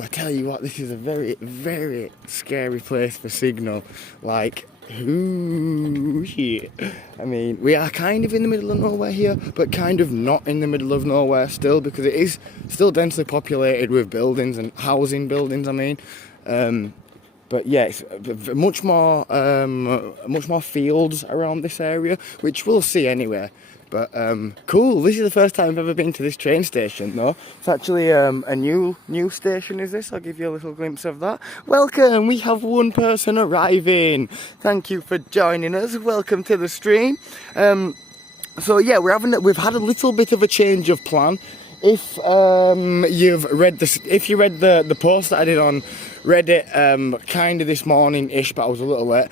I tell you what, this is a very, very scary place for signal. Like, ooh, shit. I mean, we are kind of in the middle of nowhere here, but kind of not in the middle of nowhere still, because it is still densely populated with buildings and housing buildings, I mean. But yeah, it's much more fields around this area, which we'll see anyway. But cool. This is the first time I've ever been to this train station, though. It's actually a new station. Is this? I'll give you a little glimpse of that. Welcome. We have one person arriving. Thank you for joining us. Welcome to the stream. So yeah, we've had a little bit of a change of plan. If you read the post that I did on Reddit kind of this morning-ish, but I was a little late,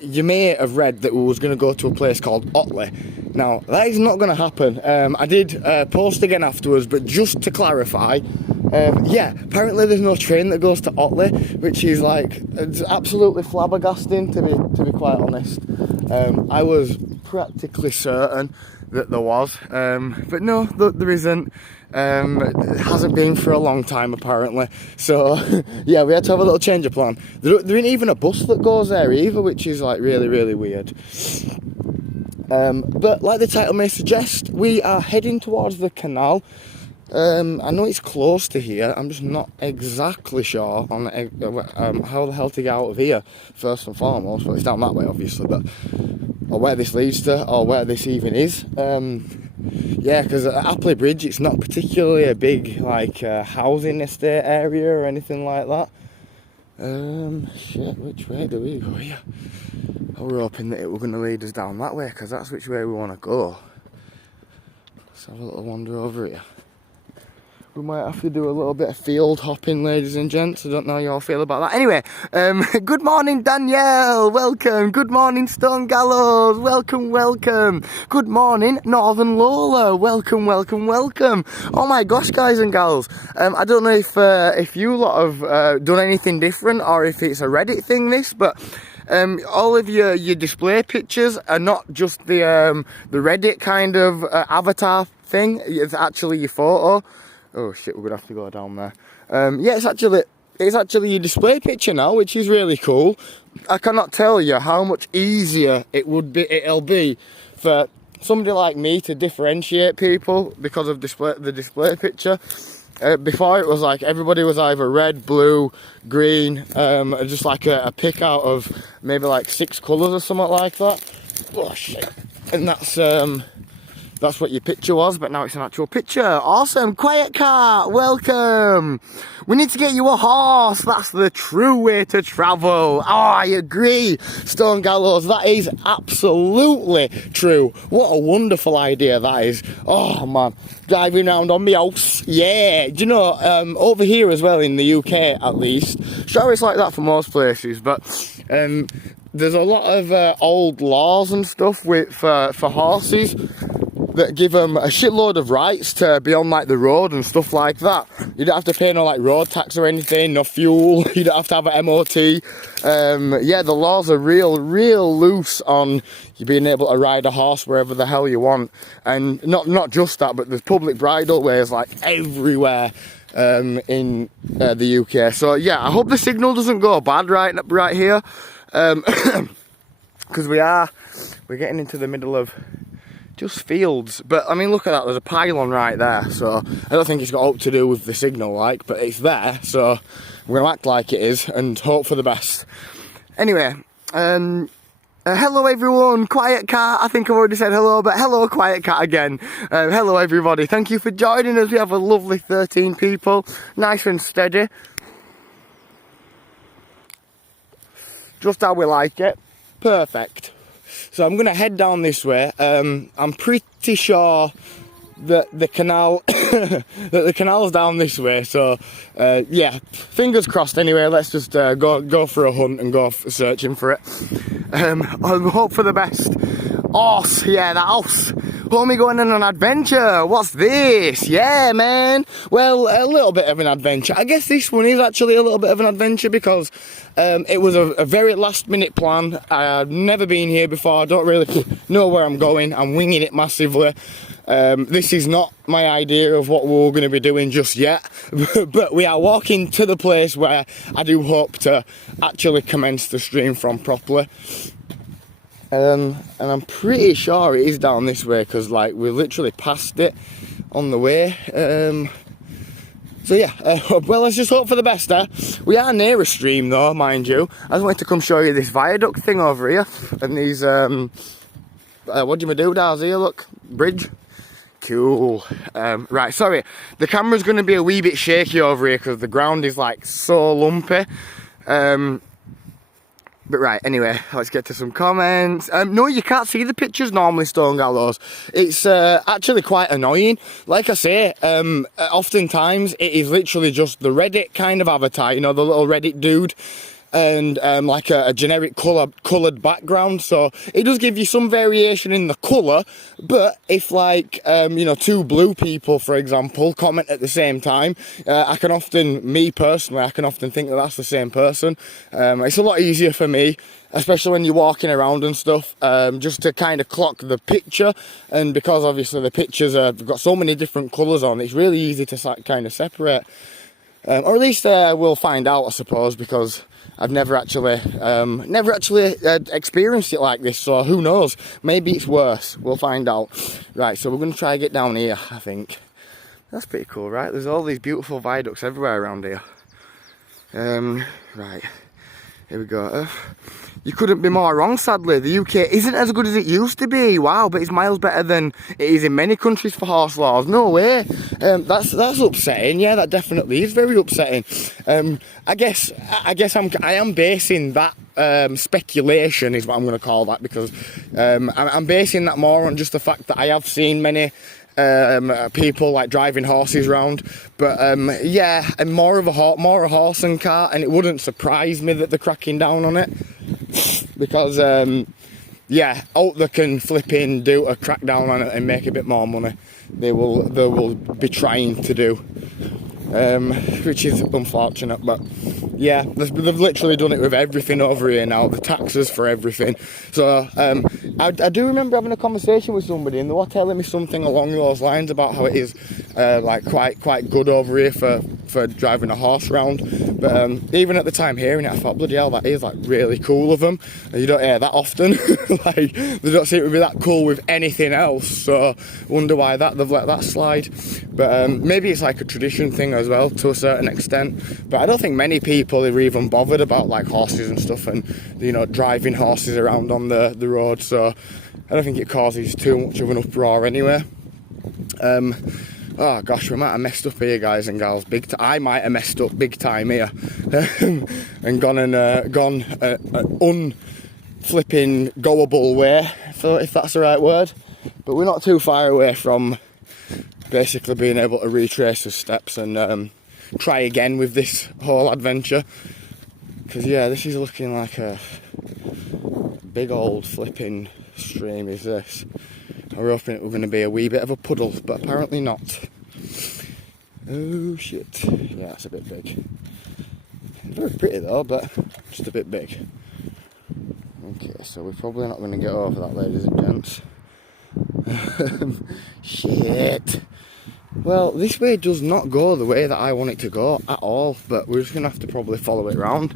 you may have read that we was going to go to a place called Otley. Now, that is not going to happen. I did post again afterwards, but just to clarify, yeah, apparently there's no train that goes to Otley, which is like, it's absolutely flabbergasting, to be quite honest. I was practically certain that there was, but no, there isn't. It hasn't been for a long time apparently, so yeah, we had to have a little change of plan. There ain't even a bus that goes there either, which is like really, really weird. But like the title may suggest, we are heading towards the canal. I know it's close to here, I'm just not exactly sure on how the hell to get out of here first and foremost. Well, it's down that way obviously, but or where this leads to, or where this even is. Yeah, because at Appley Bridge it's not particularly a big like housing estate area or anything like that. Shit, which way do we go here? Oh, we're hoping that it were going to lead us down that way, because that's which way we want to go. Let's have a little wander over here. We might have to do a little bit of field hopping, ladies and gents. I don't know how you all feel about that. Anyway, good morning, Danielle. Welcome. Good morning, Stone Gallows. Welcome, welcome. Good morning, Northern Lola. Welcome, welcome, welcome. Oh my gosh, guys and gals. I don't know if you lot have done anything different, or if it's a Reddit thing, this, but all of your display pictures are not just the Reddit kind of avatar thing. It's actually your photo. Oh shit, we're gonna have to go down there. Yeah, it's actually your display picture now, which is really cool. I cannot tell you how much easier it'll be for somebody like me to differentiate people because of the display picture. Before it was like everybody was either red, blue, green, just like a pick out of maybe like 6 colours or something like that. Oh shit, and that's what your picture was, but now it's an actual picture. Awesome. Quiet Cat, welcome. We need to get you a horse. That's the true way to travel. Oh, I agree. Stone Gallows, that is absolutely true. What a wonderful idea that is. Oh, man. Driving around on my house. Yeah. Do you know, over here as well, in the UK at least, sure it's like that for most places, but there's a lot of old laws and stuff for horses that give them a shitload of rights to be on like the road and stuff like that. You don't have to pay no like road tax or anything, no fuel, you don't have to have an MOT. Yeah, the laws are real loose on you being able to ride a horse wherever the hell you want. And not just that, but there's public bridleways like everywhere in the UK. So yeah, I hope the signal doesn't go bad right here, because we're getting into the middle of just fields. But I mean, look at that, there's a pylon right there, so I don't think it's got all to do with the signal, like, but it's there, so we're gonna act like it is and hope for the best. Anyway, hello everyone. Quiet Cat, I think I've already said hello, but hello Quiet Cat again. Hello everybody, thank you for joining us. We have a lovely 13 people, nice and steady, just how we like it, perfect. So I'm going to head down this way. I'm pretty sure that the canal the canal's down this way. So yeah, fingers crossed. Anyway, let's just go for a hunt and go searching for it. I hope for the best. Horse, yeah, that horse. Homie going on an adventure. What's this? Yeah, man. Well, a little bit of an adventure. I guess this one is actually a little bit of an adventure because it was a very last minute plan. I've never been here before. I don't really know where I'm going. I'm winging it massively. This is not my idea of what we're going to be doing just yet, but we are walking to the place where I do hope to actually commence the stream from properly. And I'm pretty sure it is down this way because like we literally passed it on the way. So yeah, well, let's just hope for the best there. We are near a stream though, mind you. I just wanted to come show you this viaduct thing over here and these what do you do, Daz? Here, look, bridge. Cool. Right, sorry, the camera's going to be a wee bit shaky over here because the ground is like so lumpy. But right, anyway, let's get to some comments. No, you can't see the pictures normally, Stone Gallows. It's actually quite annoying. Like I say, oftentimes it is literally just the Reddit kind of avatar, you know, the little Reddit dude. And like a generic coloured background, so it does give you some variation in the colour. But if like you know, two blue people, for example, comment at the same time, I can often think that that's the same person. It's a lot easier for me, especially when you're walking around and stuff, just to kind of clock the picture. And because obviously the pictures have got so many different colours on, it's really easy to kind of separate. Or at least we'll find out, I suppose, because I've never actually experienced it like this, so who knows? Maybe it's worse. We'll find out. Right, so we're going to try and get down here, I think. That's pretty cool, right? There's all these beautiful viaducts everywhere around here. Right, here we go. You couldn't be more wrong, sadly. The UK isn't as good as it used to be. Wow, but it's miles better than it is in many countries for horse laws. No way. That's upsetting. Yeah, that definitely is very upsetting. I guess I am basing that speculation, is what I'm going to call that, because I'm basing that more on just the fact that I have seen many people like driving horses around, but yeah, and more a horse and cart, and it wouldn't surprise me that they're cracking down on it, because yeah, out they can flip in, do a crack down on it and make a bit more money. They will be trying to do, which is unfortunate, but yeah, they've literally done it with everything over here now, the taxes for everything. So I do remember having a conversation with somebody and they were telling me something along those lines about how it is like quite good over here for driving a horse around. But even at the time hearing it, I thought, bloody hell, that is like really cool of them. You don't hear that often. Like, they don't seem to be that cool with anything else, so wonder why they've let that slide. But maybe it's like a tradition thing as well, to a certain extent. But I don't think many people are even bothered about like horses and stuff, and you know, driving horses around on the road. So I don't think it causes too much of an uproar anyway. Oh gosh, we might have messed up here, guys and gals. I might have messed up big time here, and gone unflipping goable way, if that's the right word. But we're not too far away from basically being able to retrace the steps and try again with this whole adventure. Because yeah, this is looking like a big old flipping stream, is this. I was hoping it was going to be a wee bit of a puddle, but apparently not. Oh shit. Yeah, it's a bit big. Very pretty though, but just a bit big. Okay, so we're probably not going to get over that, ladies and gents. Shit. Well, this way does not go the way that I want it to go at all, but we're just going to have to probably follow it round.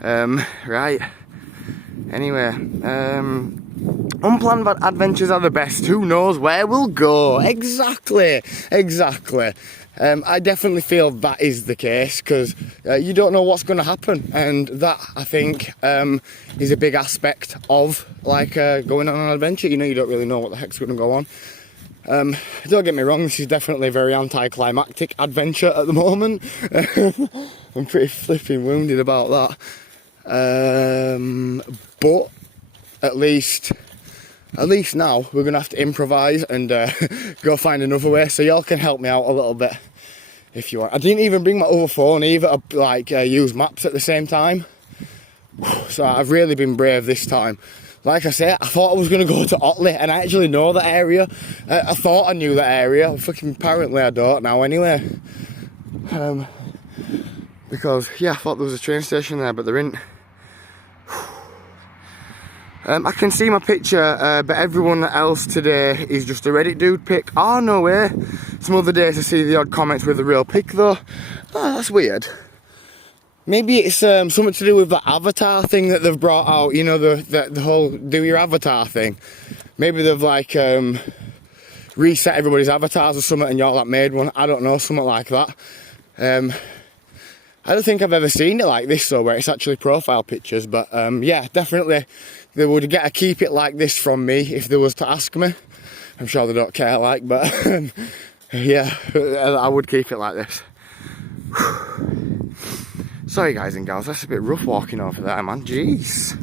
Right. Anyway, unplanned adventures are the best. Who knows where we'll go? Exactly. I definitely feel that is the case, because you don't know what's going to happen, and that, I think, is a big aspect of like going on an adventure. You know, you don't really know what the heck's going to go on. Don't get me wrong, this is definitely a very anticlimactic adventure at the moment. I'm pretty flipping wounded about that. But at least now we're gonna have to improvise and go find another way, so y'all can help me out a little bit if you want. I didn't even bring my other phone either, like use maps at the same time, so I've really been brave this time. like I say, I thought I was going to go to Otley, and I actually know that area. I thought I knew that area. Fucking apparently I don't now anyway. Because, yeah, I thought there was a train station there, but there isn't. I can see my picture, but everyone else today is just a Reddit dude pic. Oh, no way. Some other days I see the odd comments with a real pic, though. Oh, that's weird. Maybe it's something to do with the avatar thing that they've brought out. You know, the whole do your avatar thing. Maybe they've, like, reset everybody's avatars or something and y'all like made one. I don't know, something like that. I don't think I've ever seen it like this though, where it's actually profile pictures, but yeah, definitely they would get a keep it like this from me if they was to ask me. I'm sure they don't care, like, but yeah, I would keep it like this. Sorry guys and gals, that's a bit rough walking over there, man, jeez.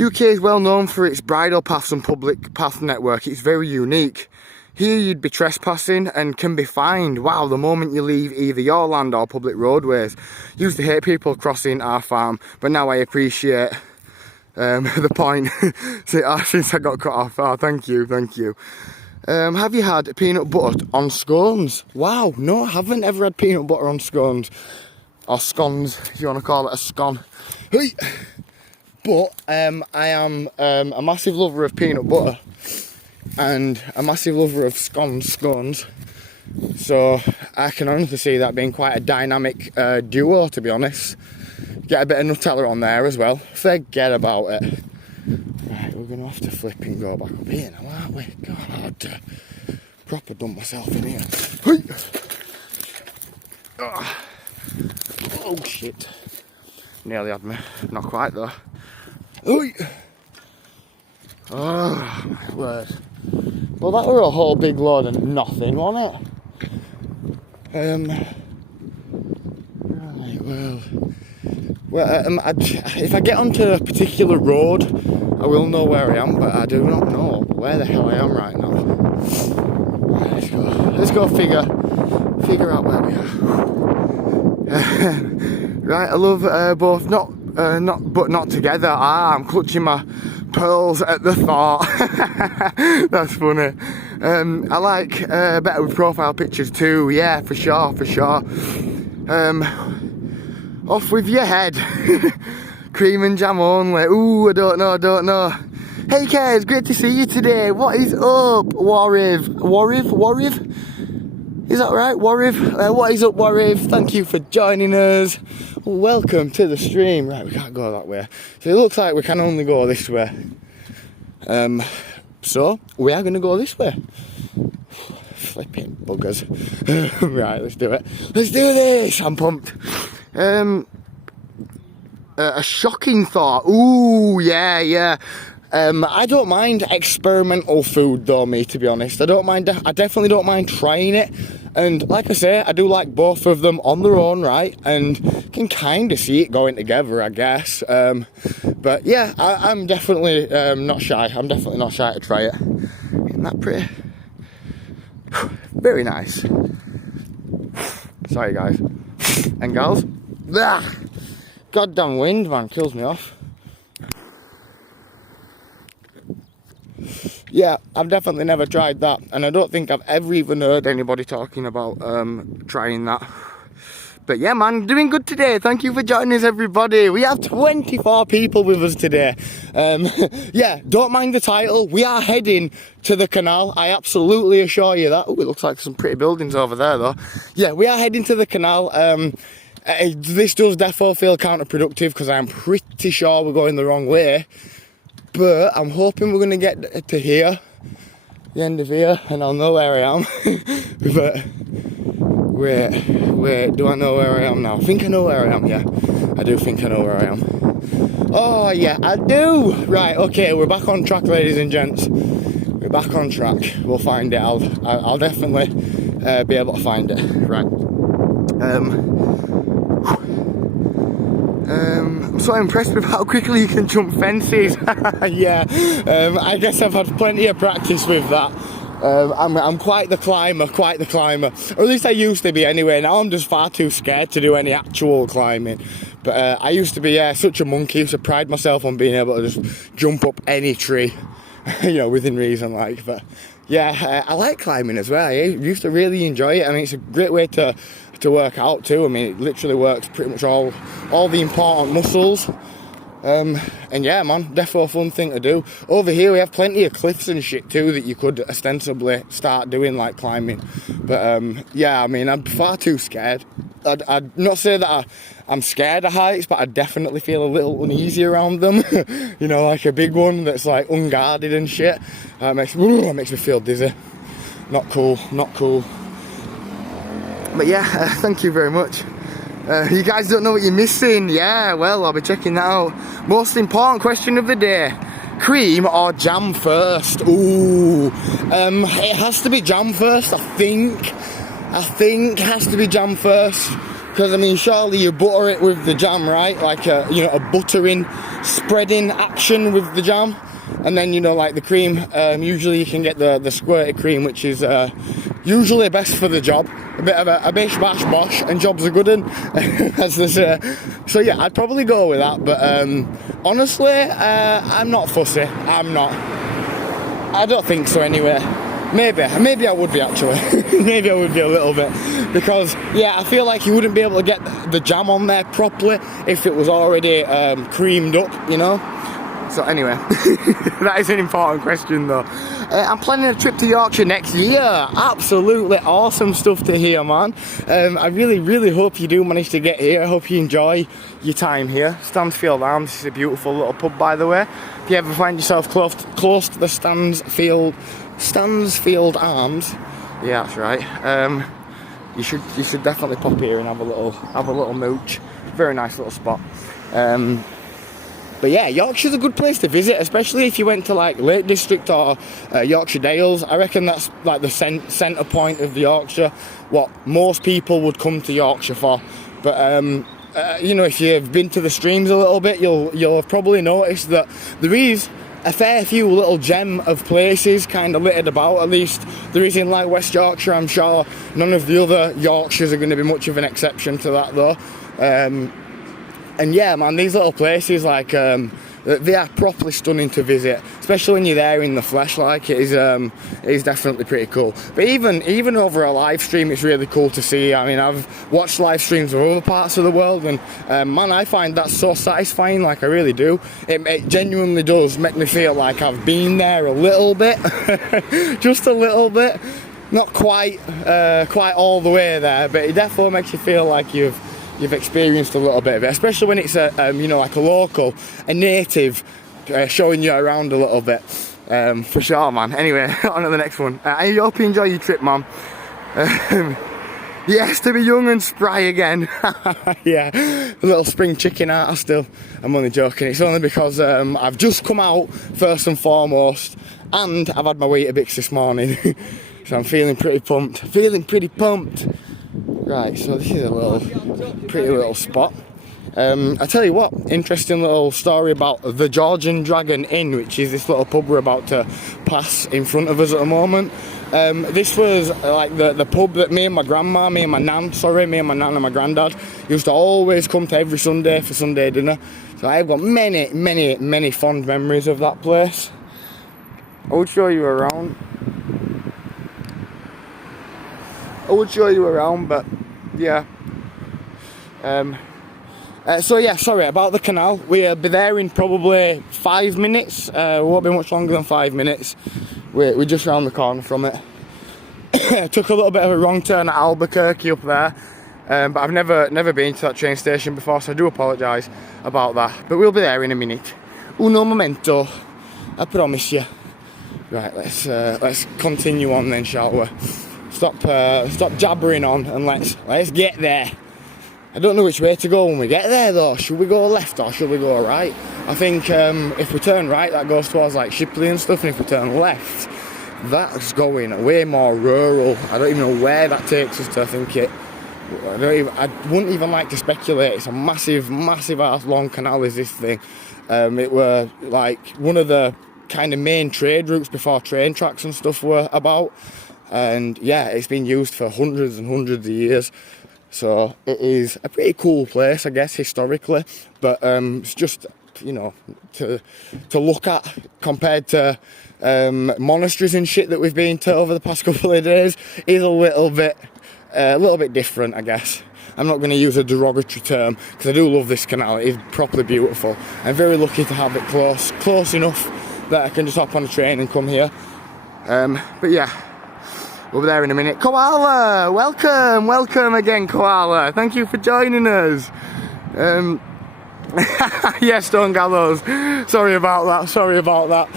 UK is well known for its bridle paths and public path network. It's very unique. Here you'd be trespassing and can be fined, wow, the moment you leave either your land or public roadways. Used to hate people crossing our farm, but now I appreciate the point since I got cut off. Oh, thank you, thank you. Have you had peanut butter on scones? Wow, no, I haven't ever had peanut butter on scones. Or scones, if you want to call it a scone. Hey! But I am a massive lover of peanut butter. And a massive lover of scones, so I can honestly see that being quite a dynamic duo, to be honest. Get a bit of Nutella on there as well, forget about it. Right, we're going to have to flip and go back up here now, aren't we? God, I had to proper dump myself in here. Oh shit, nearly had me, not quite though. Oh my word. Well, that were a whole big load of nothing, wasn't it? Right, well, if I get onto a particular road, I will know where I am, but I do not know where the hell I am right now. Right, let's go figure out where we are. Right, I love both not together. I'm clutching my pearls at the thought. That's funny. I like better with profile pictures too. Yeah, for sure. Off with your head. Cream and jam only. Ooh, I don't know. Hey Kez, great to see you today. What is up, Warriv? Is that right, Warriv? What is up, Warriv? Thank you for joining us. Welcome to the stream. Right, we can't go that way. So it looks like we can only go this way. So we are going to go this way. Flipping buggers. Right, let's do it. Let's do this. I'm pumped. A shocking thought. Ooh, yeah. I don't mind experimental food though, me, to be honest. I definitely don't mind trying it. And like I say, I do like both of them on their own, right? And can kind of see it going together, I guess. But yeah, I'm definitely not shy. I'm definitely not shy to try it. Isn't that pretty? Very nice. Sorry, guys. And gals. Ah, goddamn wind, man, kills me off. Yeah, I've definitely never tried that, and I don't think I've ever even heard anybody talking about trying that. But yeah, man, doing good today. Thank you for joining us, everybody. We have 24 people with us today. Yeah, don't mind the title. We are heading to the canal. I absolutely assure you that. Oh, it looks like some pretty buildings over there, though. Yeah, we are heading to the canal. This does defo feel counterproductive because I'm pretty sure we're going the wrong way. But I'm hoping we're going to get to here, the end of here, and I'll know where I am. But wait, do I know where I am now? I think I know where I am, yeah. I do think I know where I am. Oh, yeah, I do. Right, okay, we're back on track, ladies and gents. We're back on track. We'll find it. I'll definitely be able to find it. Right. I'm so impressed with how quickly you can jump fences. Yeah, I guess I've had plenty of practice with that. I'm quite the climber, or at least I used to be anyway. Now I'm just far too scared to do any actual climbing. But I used to be such a monkey. I used to pride myself on being able to just jump up any tree, you know, within reason. Like, but yeah, I like climbing as well. I used to really enjoy it. I mean, it's a great way to work out too. I mean, it literally works pretty much all the important muscles. And yeah, man, definitely a fun thing to do. Over here we have plenty of cliffs and shit too that you could ostensibly start doing, like climbing. But yeah, I mean, I'm far too scared. I'd not say that I'm scared of heights, but I definitely feel a little uneasy around them. You know, like a big one that's like unguarded and shit. Makes me feel dizzy. Not cool. But yeah, thank you very much. You guys don't know what you're missing. Yeah, well, I'll be checking that out. Most important question of the day: cream or jam first? Ooh, it has to be jam first. I think it has to be jam first, because I mean, surely you butter it with the jam, right? Like you know, a buttering, spreading action with the jam, and then, you know, like the cream. Usually you can get the squirted cream, which is usually best for the job. A bit of a bish bash bosh, and jobs are good un, as they say. So yeah, I'd probably go with that. But honestly, I'm not fussy. I'm not. I don't think so anyway. Maybe I would be actually. Maybe I would be a little bit, because yeah, I feel like you wouldn't be able to get the jam on there properly if it was already creamed up, you know. So anyway, that is an important question though. I'm planning a trip to Yorkshire next year. Absolutely awesome stuff to hear, man. I really hope you do manage to get here. I hope you enjoy your time here. Stansfield Arms is a beautiful little pub, by the way. If you ever find yourself close to the Stansfield Arms, yeah, that's right. You should definitely pop here and have a little mooch. Very nice little spot. But yeah, Yorkshire's a good place to visit, especially if you went to like Lake District or Yorkshire Dales. I reckon that's like the centre point of the Yorkshire, what most people would come to Yorkshire for. But you know, if you've been to the streams a little bit, you'll have probably noticed that there is a fair few little gem of places kind of littered about. At least there is in like West Yorkshire. I'm sure none of the other Yorkshires are going to be much of an exception to that though. And yeah, man, these little places, like, they are properly stunning to visit, especially when you're there in the flesh. Like, it is definitely pretty cool. But even over a live stream, it's really cool to see. I mean, I've watched live streams of other parts of the world, and man, I find that so satisfying. Like, I really do. It genuinely does make me feel like I've been there a little bit, just a little bit. Not quite all the way there, but it definitely makes you feel like you've experienced a little bit of it, especially when it's you know, like a local, a native, showing you around a little bit. For sure, man. Anyway, on to the next one. I hope you enjoy your trip, man. Yes, to be young and spry again. Yeah, a little spring chicken out. I'm only joking. It's only because I've just come out pretty foremost, and I've had my Weetabix this morning. So I'm feeling pretty pumped. Right, so this is a pretty little spot. I tell you what, interesting little story about the Georgian Dragon Inn, which is this little pub we're about to pass in front of us at the moment. This was like the pub that me and my nan and my granddad used to always come to every Sunday for Sunday dinner. So I've got many fond memories of that place. I would show you around. But yeah. So yeah, sorry about the canal. We'll be there in probably 5 minutes. Won't be much longer than 5 minutes. We're just round the corner from it. Took a little bit of a wrong turn at Albuquerque up there, but I've never been to that train station before, so I do apologise about that. But we'll be there in a minute. Uno momento, I promise you. Right, let's continue on then, shall we? Stop jabbering on and let's get there. I don't know which way to go when we get there though. Should we go left or should we go right? I think if we turn right, that goes towards like Shipley and stuff, and if we turn left, that's going way more rural. I don't even know where that takes us to. I wouldn't even like to speculate. It's a massive ass long canal is this thing. It were like one of the kind of main trade routes before train tracks and stuff were about. And yeah, it's been used for hundreds and hundreds of years. So it is a pretty cool place, I guess, historically. But it's just, you know, to look at compared to monasteries and shit that we've been to over the past couple of days is a little bit different, I guess. I'm not going to use a derogatory term because I do love this canal. It is properly beautiful. I'm very lucky to have it close enough that I can just hop on a train and come here. But yeah, we'll be there in a minute. Koala, welcome again, Koala. Thank you for joining us. Yeah, Stone Gallows. Sorry about that.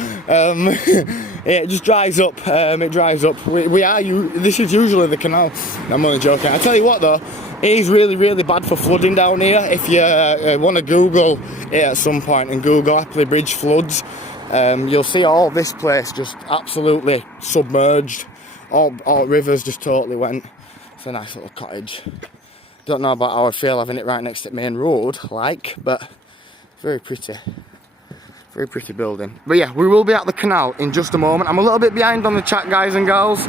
Yeah, it just dries up. It dries up. This is usually the canal. I'm only joking. I tell you what though, it is really, really bad for flooding down here. If you want to Google it at some point and Google Appley Bridge floods, you'll see all this place just absolutely submerged. All rivers just totally went. It's a nice little cottage. Don't know about how I feel having it right next to the main road, but very pretty. Very pretty building. But yeah, we will be at the canal in just a moment. I'm a little bit behind on the chat, guys and girls.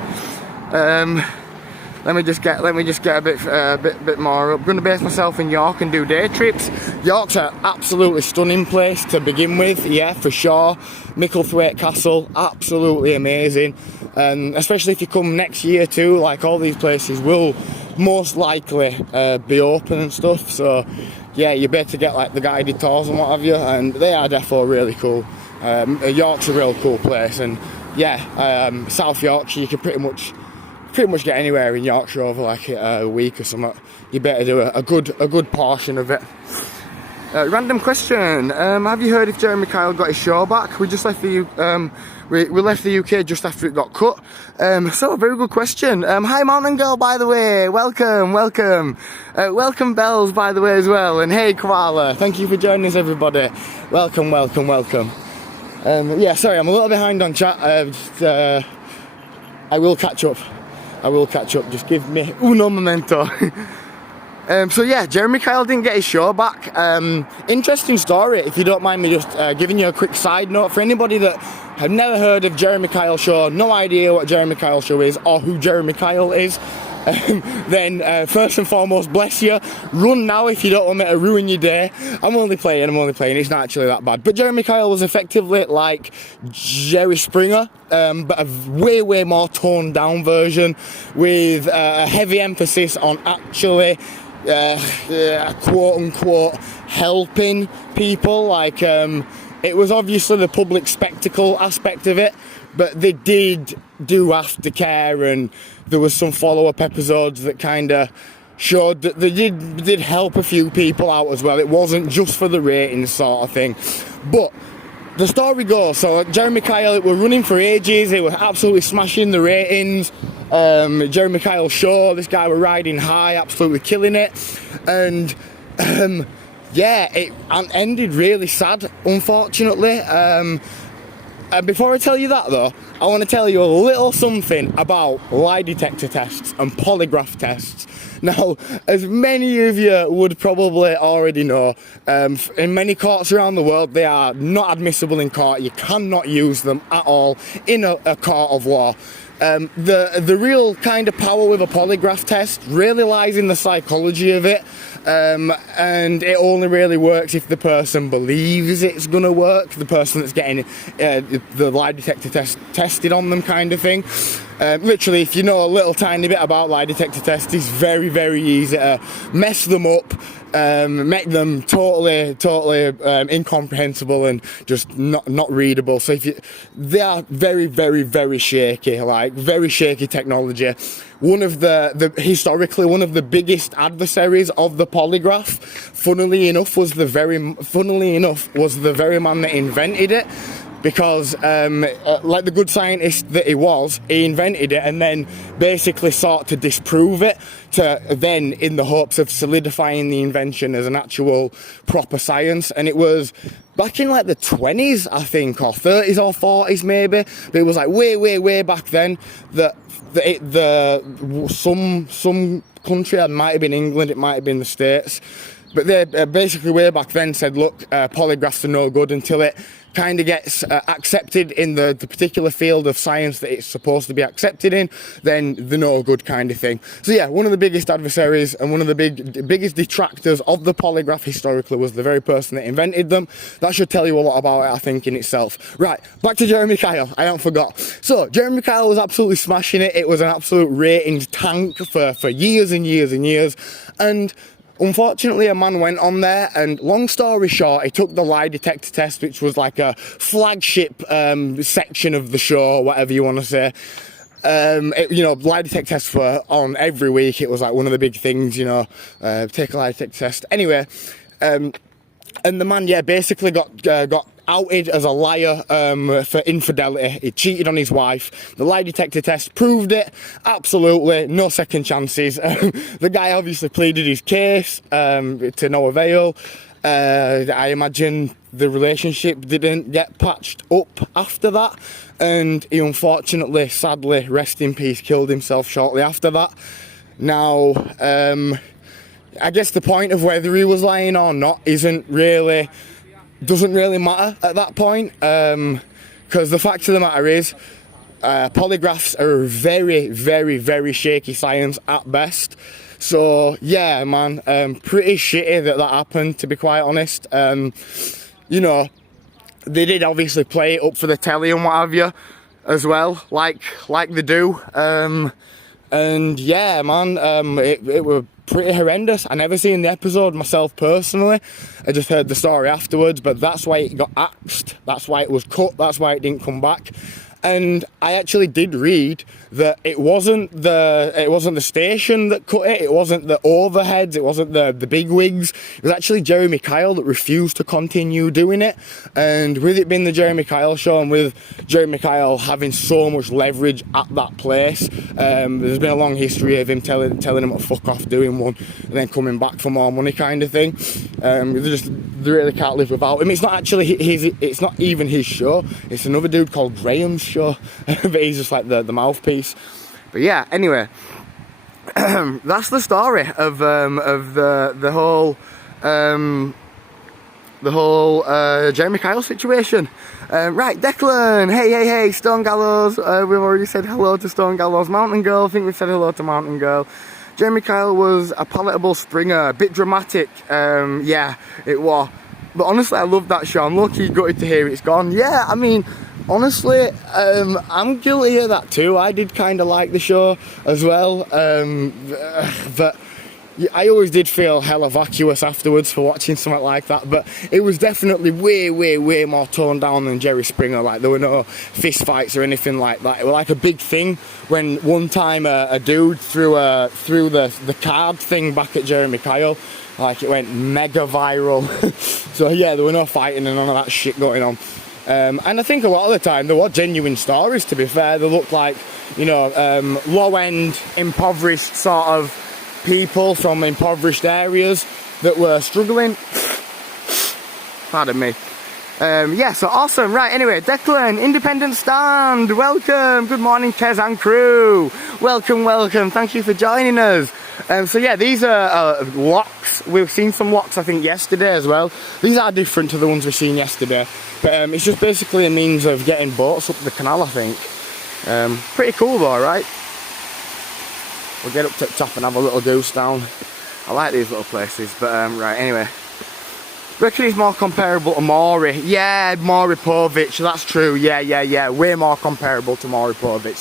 Let me just get a bit more up. I'm going to base myself in York and do day trips. York's an absolutely stunning place to begin with, yeah, for sure. Micklethwaite Castle, absolutely amazing. Especially if you come next year too, like all these places will most likely be open and stuff. So yeah, you better get like the guided tours and what have you, and they are definitely really cool. York's a real cool place, and yeah, South Yorkshire, you can pretty much get anywhere in Yorkshire over like a week or something. You better do a good portion of it. Random question: have you heard if Jeremy Kyle got his show back? We just left the we left the UK just after it got cut. So a very good question. Hi Mountain Girl, by the way. Welcome. Welcome Bells, by the way, as well. And hey Koala, thank you for joining us, everybody. Welcome. Yeah, sorry, I'm a little behind on chat. I will catch up. Just give me uno momento. So yeah, Jeremy Kyle didn't get his show back. Interesting story, if you don't mind me just giving you a quick side note. For anybody that have never heard of Jeremy Kyle show, no idea what Jeremy Kyle show is or who Jeremy Kyle is, then first and foremost, bless you. Run now if you don't want me to ruin your day. I'm only playing, it's not actually that bad. But Jeremy Kyle was effectively like Jerry Springer, but a way more toned down version with a heavy emphasis on actually quote unquote helping people. Like it was obviously the public spectacle aspect of it, but they did do aftercare, and there was some follow-up episodes that kind of showed that they did help a few people out as well. It wasn't just for the ratings sort of thing. But the story goes, so Jeremy Kyle, it were running for ages, they were absolutely smashing the ratings. Jeremy Kyle show, this guy were riding high, absolutely killing it. And yeah, it ended really sad, unfortunately. And before I tell you that though, I want to tell you a little something about lie detector tests and polygraph tests. Now, as many of you would probably already know, in many courts around the world, they are not admissible in court. You cannot use them at all in a court of law. The real kind of power with a polygraph test really lies in the psychology of it. And it only really works if the person believes it's gonna work, the person that's getting the lie detector test tested on them, kind of thing. Literally, if you know a little tiny bit about lie detector tests, it's very easy to mess them up, make them totally incomprehensible and just not readable. So they are very shaky, like very shaky technology. One of historically one of the biggest adversaries of the polygraph, funnily enough, was the very man that invented it. Because like the good scientist that he was, he invented it and then basically sought to disprove it, to then in the hopes of solidifying the invention as an actual proper science. And it was back in like the 20s, I think, or 30s or 40s maybe, but it was like way back then that some country, it might have been England, it might have been the States, but they basically way back then said, look, polygraphs are no good until it kind of gets accepted in the particular field of science that it's supposed to be accepted in, then they're no good kind of thing. So yeah, one of the biggest adversaries and one of the biggest detractors of the polygraph historically was the very person that invented them. That should tell you a lot about it, I think, in itself. Right, back to Jeremy Kyle, I haven't forgot. So Jeremy Kyle was absolutely smashing it. It was an absolute ratings tank for years and years and years, and unfortunately, a man went on there, and long story short, he took the lie detector test, which was like a flagship section of the show, whatever you want to say. You know, lie detector tests were on every week. It was like one of the big things, you know, take a lie detector test. Anyway, and the man, yeah, basically got outed as a liar for infidelity. He cheated on his wife. The lie detector test proved it. Absolutely, no second chances. The guy obviously pleaded his case to no avail. I imagine the relationship didn't get patched up after that, and he unfortunately, sadly, rest in peace, killed himself shortly after that. Now, I guess the point of whether he was lying or not doesn't really matter at that point, because the fact of the matter is, polygraphs are a very, very, very shaky science at best. So yeah, man, pretty shitty that happened, to be quite honest. You know, they did obviously play it up for the telly and what have you as well, like they do. And yeah, man, it was pretty horrendous. I never seen the episode myself personally. I just heard the story afterwards, but that's why it got axed. That's why it was cut. That's why it didn't come back. And I actually did read that it wasn't the station that cut it. It wasn't the overheads. It wasn't the big wigs. It was actually Jeremy Kyle that refused to continue doing it. And with it being the Jeremy Kyle show, and with Jeremy Kyle having so much leverage at that place, there's been a long history of him telling him to fuck off doing one and then coming back for more money, kind of thing. They really can't live without him. It's not actually it's not even his show. It's another dude called Graham's show, but he's just like the mouthpiece. But yeah, anyway, that's the story of the whole Jeremy Kyle situation. Right, Declan, hey, Stone Gallows. We've already said hello to Stone Gallows. Mountain Girl, I think we've said hello to Mountain Girl. Jeremy Kyle was a palatable springer, a bit dramatic. Yeah, it was. But honestly, I love that show. I'm lucky gutted to hear it's gone. Yeah, I mean, honestly, I'm guilty of that too. I did kind of like the show as well, but I always did feel hella vacuous afterwards for watching something like that. But it was definitely way more toned down than Jerry Springer. Like, there were no fist fights or anything like that. It was like a big thing when one time a dude threw the card thing back at Jeremy Kyle. Like, it went mega viral. So yeah, there were no fighting and none of that shit going on. And I think a lot of the time there were genuine stories, to be fair. They looked like, you know, low-end, impoverished sort of people from impoverished areas that were struggling. Pardon me. Yeah, so awesome. Right, anyway, Declan, Independent Stand, welcome. Good morning, Kez and crew. Welcome. Thank you for joining us. So yeah, these are locks. We've seen some locks, I think, yesterday as well. These are different to the ones we've seen yesterday. But it's just basically a means of getting boats up the canal, I think. Pretty cool though, right? We'll get up to the top and have a little goose down. I like these little places, but right, anyway. Reckon it's more comparable to Maury. Yeah, Maury Povich, that's true. Yeah. Way more comparable to Maury Povich.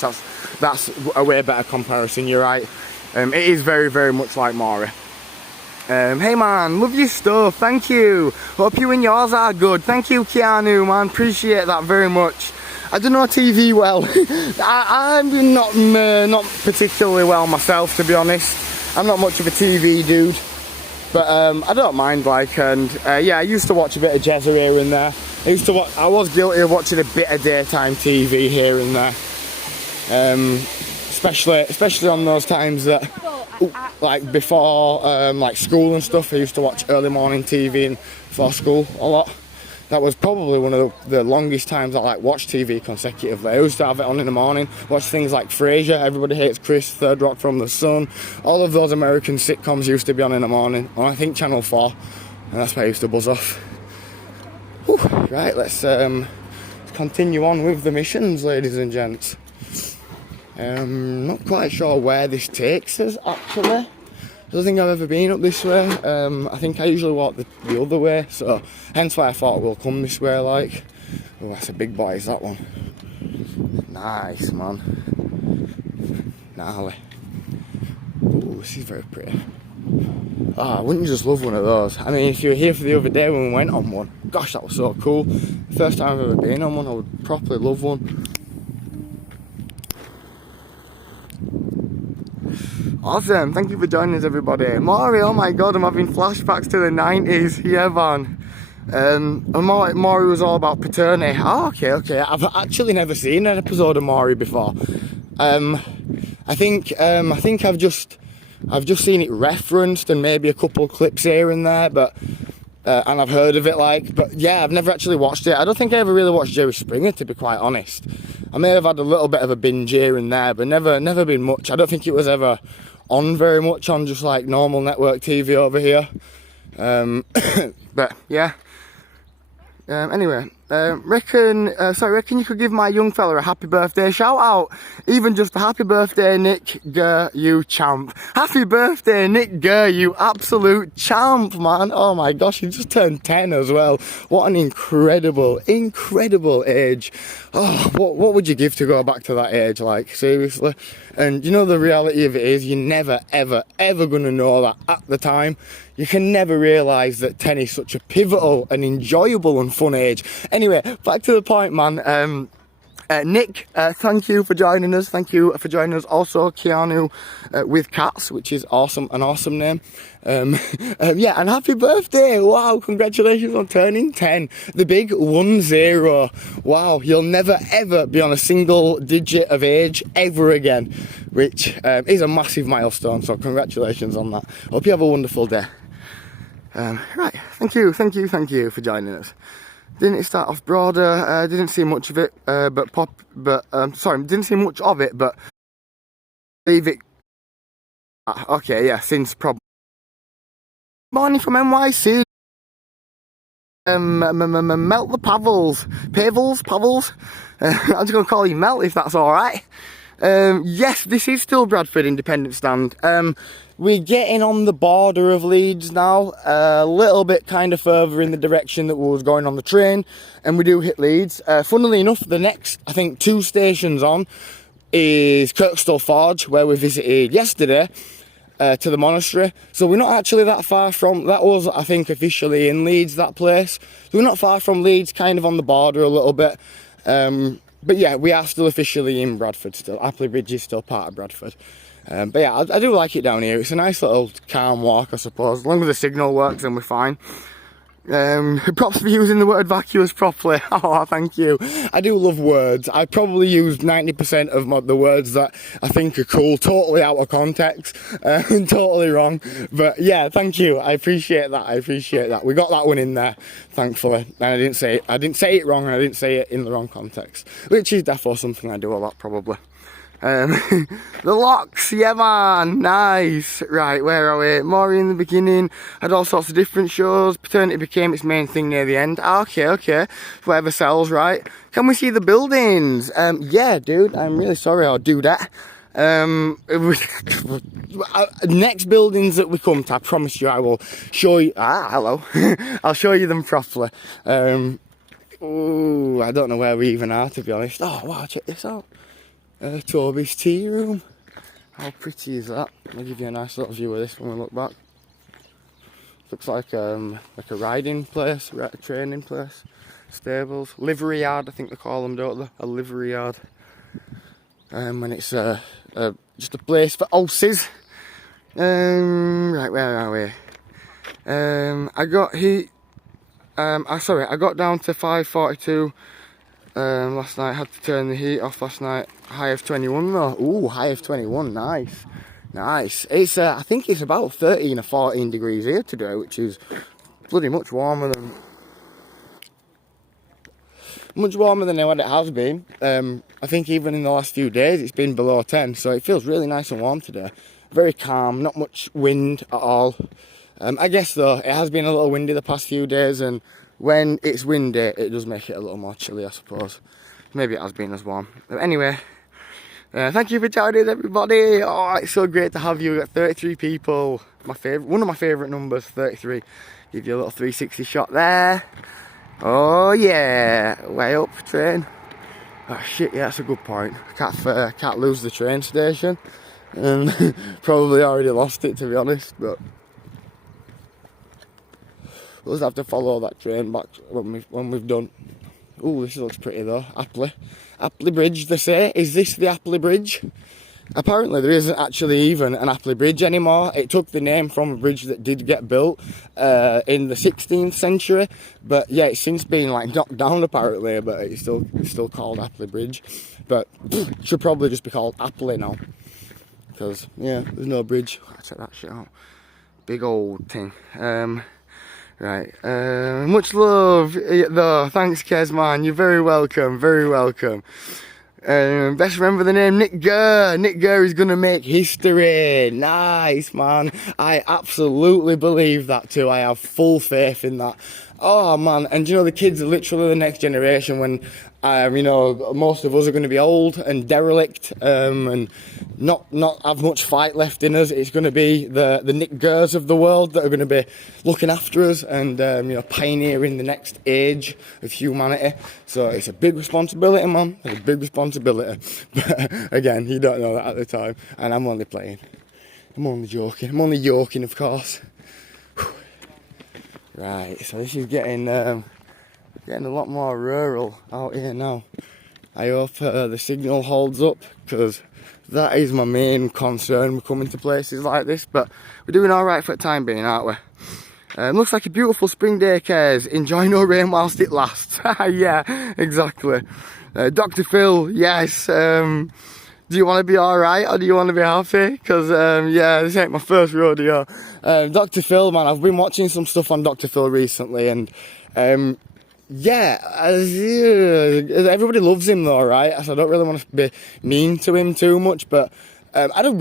That's a way better comparison, you're right. It is very, very much like Maury. Hey man, love your stuff, thank you. Hope you and yours are good. Thank you, Keanu, man, appreciate that very much. I don't know TV well. I'm not particularly well myself, to be honest. I'm not much of a TV dude. But I don't mind, like, and yeah, I used to watch a bit of Jezza here and there. I was guilty of watching a bit of daytime TV here and there. Especially on those times that, like, before like school and stuff, I used to watch early morning TV and before school a lot. That was probably one of the longest times I like watched TV consecutively. I used to have it on in the morning, watch things like Frasier, Everybody Hates Chris, Third Rock from the Sun. All of those American sitcoms used to be on in the morning on, I think, Channel 4, and that's where I used to buzz off. Whew. Right, let's continue on with the missions, ladies and gents. Not quite sure where this takes us, actually. I don't think I've ever been up this way. I think I usually walk the other way, so hence why I thought we'll come this way, like. Oh, that's a big boy, is that one? Nice, man. Gnarly. Oh, this is very pretty. Ah, wouldn't you just love one of those? I mean, if you were here for the other day when we went on one, gosh, that was so cool. First time I've ever been on one, I would properly love one. Awesome, thank you for joining us, everybody. Maury, oh my god, I'm having flashbacks to the 90s. Yeah, man. Maury was all about paternity. Oh, okay. I've actually never seen an episode of Maury before. I think I've just seen it referenced and maybe a couple of clips here and there, but and I've heard of it, like, but yeah, I've never actually watched it. I don't think I ever really watched Jerry Springer, to be quite honest. I may have had a little bit of a binge here and there, but never been much. I don't think it was ever on very much on just like normal network TV over here. But yeah. Anyway, reckon you could give my young fella a happy birthday shout out. Even just a happy birthday, Nick Gurr, you champ. Happy birthday, Nick Gurr, you absolute champ, man. Oh my gosh, he just turned 10 as well. What an incredible age. Oh, what would you give to go back to that age, like, seriously? And you know, the reality of it is you're never ever gonna know that at the time. You can never realise that 10 is such a pivotal and enjoyable and fun age. Anyway, back to the point, man. Nick, thank you for joining us. Thank you for joining us. Also, Keanu with cats, which is awesome, an awesome name. Yeah, and happy birthday. Wow, congratulations on turning 10. The big 10. Wow, you'll never ever be on a single digit of age ever again, which is a massive milestone. So congratulations on that. Hope you have a wonderful day. Right, thank you for joining us. Didn't it start off broader? Didn't see much of it, didn't see much of it, but leave it. Okay, yeah, since probably morning from NYC. Melt the Pavels. I'm just gonna call you Melt if that's all right. Yes, this is still Bradford Independent Stand. We're getting on the border of Leeds now, a little bit kind of further in the direction that we was going on the train, and we do hit Leeds. Funnily enough, the next, I think, 2 stations on is Kirkstall Forge, where we visited yesterday, to the monastery. So we're not actually that far from, that was, I think, officially in Leeds, that place. So we're not far from Leeds, kind of on the border a little bit. But yeah, we are still officially in Bradford still. Appley Bridge is still part of Bradford. But yeah, I do like it down here. It's a nice little calm walk, I suppose. As long as the signal works, then we're fine. Props for using the word vacuous properly. Oh, thank you. I do love words. I probably used 90% of the words that I think are cool, totally out of context, and totally wrong. But yeah, thank you. I appreciate that. We got that one in there, thankfully. And I didn't say it wrong, and I didn't say it in the wrong context, which is definitely something I do a lot, probably. The locks, yeah man, nice. Right, where are we? Maury in the beginning, had all sorts of different shows. Paternity became its main thing near the end. Okay, whatever sells, right? Can we see the buildings? Yeah, dude, I'm really sorry I'll do that. Next buildings that we come to, I promise you I will show you. Hello. I'll show you them properly. Ooh, I don't know where we even are, to be honest. Oh wow, check this out. Toby's tea room. How pretty is that? I'll give you a nice little view of this when we look back. Looks like a riding place, a training place. Stables, livery yard, I think they call them, don't they? A livery yard. And it's just a place for horses. Right, where are we? I got heat. I got down to 5:42. Last night, had to turn the heat off last night. High of 21 though. Ooh, high of 21, nice. It's I think it's about 13 or 14 degrees here today, which is bloody much warmer than much warmer than what it has been. I think even in the last few days it's been below 10, so it feels really nice and warm today. Very calm, not much wind at all. I guess though, it has been a little windy the past few days, and when it's windy, it does make it a little more chilly, I suppose. Maybe it has been as warm. But anyway, thank you for joining, everybody. Oh, it's so great to have you. We've got 33 people. One of my favourite numbers, 33. Give you a little 360 shot there. Oh yeah, way up train. Oh shit, yeah, that's a good point. Can't lose the train station. Probably already lost it, to be honest, but we'll just have to follow that train back when we've done. Ooh, this looks pretty though. Appley Bridge, they say. Is this the Appley Bridge? Apparently there isn't actually even an Appley Bridge anymore. It took the name from a bridge that did get built in the 16th century, but yeah, it's since been like knocked down apparently, but it's still called Appley Bridge. But it should probably just be called Appley now, because yeah, there's no bridge. Check that shit out. Big old thing. Right, much love though. Thanks, Kez, man. You're very welcome, very welcome. Best remember the name Nick Gurr. Nick Gurr is going to make history. Nice, man. I absolutely believe that too. I have full faith in that. Oh, man. And you know, the kids are literally the next generation when, you know, most of us are going to be old and derelict and not have much fight left in us. It's going to be the Nick Gurrs of the world that are going to be looking after us and, you know, pioneering the next age of humanity. So it's a big responsibility, man. It's a big responsibility. But again, you don't know that at the time. And I'm only playing. I'm only joking. I'm only yoking, of course. Right, so this is getting a lot more rural out here now. I hope the signal holds up, because that is my main concern with coming to places like this. But we're doing all right for the time being, aren't we? Looks like a beautiful spring day, Kez. Enjoy no rain whilst it lasts. Yeah, exactly. Dr. Phil, yes. Do you want to be alright or do you want to be happy? Because, yeah, this ain't my first rodeo. Dr. Phil, man, I've been watching some stuff on Dr. Phil recently, and yeah, everybody loves him though, right? So I don't really want to be mean to him too much, but I don't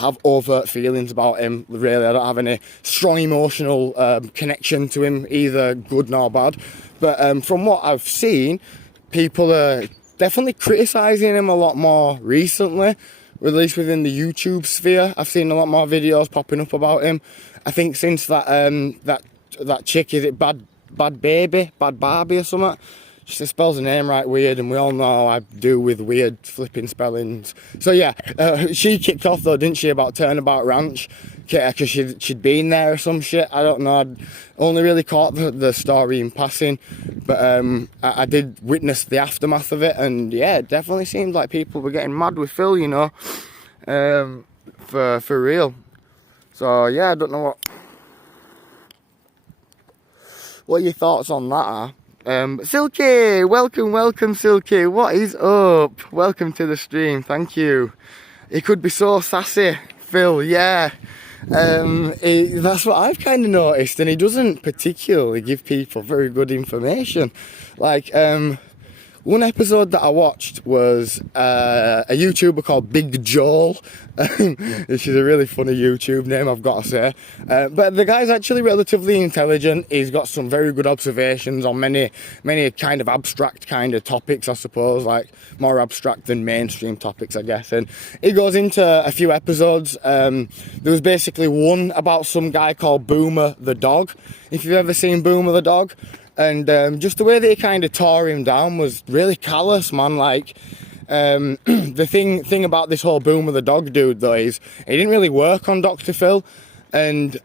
have overt feelings about him, really. I don't have any strong emotional connection to him, either good nor bad. But from what I've seen, people are definitely criticising him a lot more recently, at least within the YouTube sphere. I've seen a lot more videos popping up about him. I think since that chick, is it Bad Barbie or something? She spells her name right weird, and we all know I do with weird flipping spellings. So yeah, she kicked off though, didn't she, about Turnabout Ranch, because she'd been there or some shit. I don't know, I'd only really caught the story in passing, but I did witness the aftermath of it, and yeah, it definitely seemed like people were getting mad with Phil, you know, for real. So yeah, I don't know what your thoughts on that are. Silky, welcome Silky, what is up? Welcome to the stream, thank you. He could be so sassy, Phil, yeah. That's what I've kind of noticed, and he doesn't particularly give people very good information. Like, one episode that I watched was a YouTuber called Big Joel, which is a really funny YouTube name, I've got to say. But the guy's actually relatively intelligent. He's got some very good observations on many kind of abstract kind of topics, I suppose, like more abstract than mainstream topics, I guess. And he goes into a few episodes. There was basically one about some guy called Boomer the dog, if you've ever seen Boomer the dog. And just the way that he kind of tore him down was really callous, man. Like, the thing about this whole Boomer the dog dude, though, is he didn't really work on Dr. Phil. And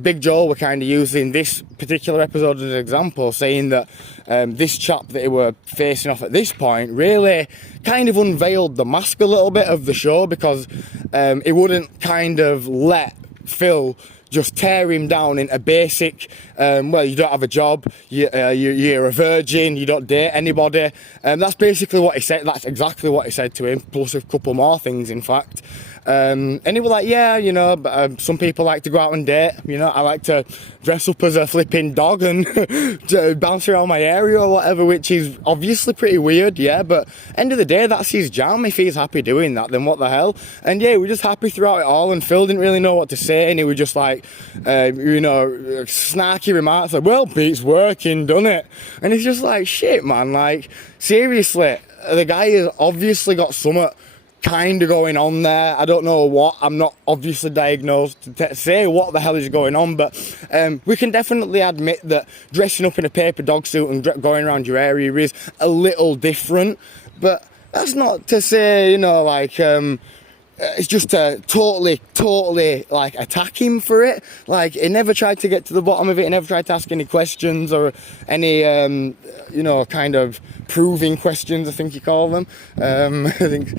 Big Joel were kind of using this particular episode as an example, saying that this chap that he were facing off at this point really kind of unveiled the mask a little bit of the show, because he wouldn't kind of let Phil just tear him down in a basic, well, you don't have a job, you're a virgin, you don't date anybody. That's basically what he said. That's exactly what he said to him, plus a couple more things, in fact. And he was like, yeah, you know, some people like to go out and date, you know, I like to dress up as a flipping dog and bounce around my area or whatever, which is obviously pretty weird, yeah, but end of the day, that's his jam. If he's happy doing that, then what the hell? And yeah, we were just happy throughout it all, and Phil didn't really know what to say, and he was just like, you know, snarky remarks like, well, Pete's working, done it? And it's just like, shit, man, like, seriously, the guy has obviously got something kind of going on there. I don't know what. I'm not obviously diagnosed to say what the hell is going on, but we can definitely admit that dressing up in a paper dog suit and going around your area is a little different. But that's not to say, you know, like, it's just to totally like attack him for it. Like, he never tried to get to the bottom of it. He never tried to ask any questions or any you know, kind of proving questions, I think you call them. I think,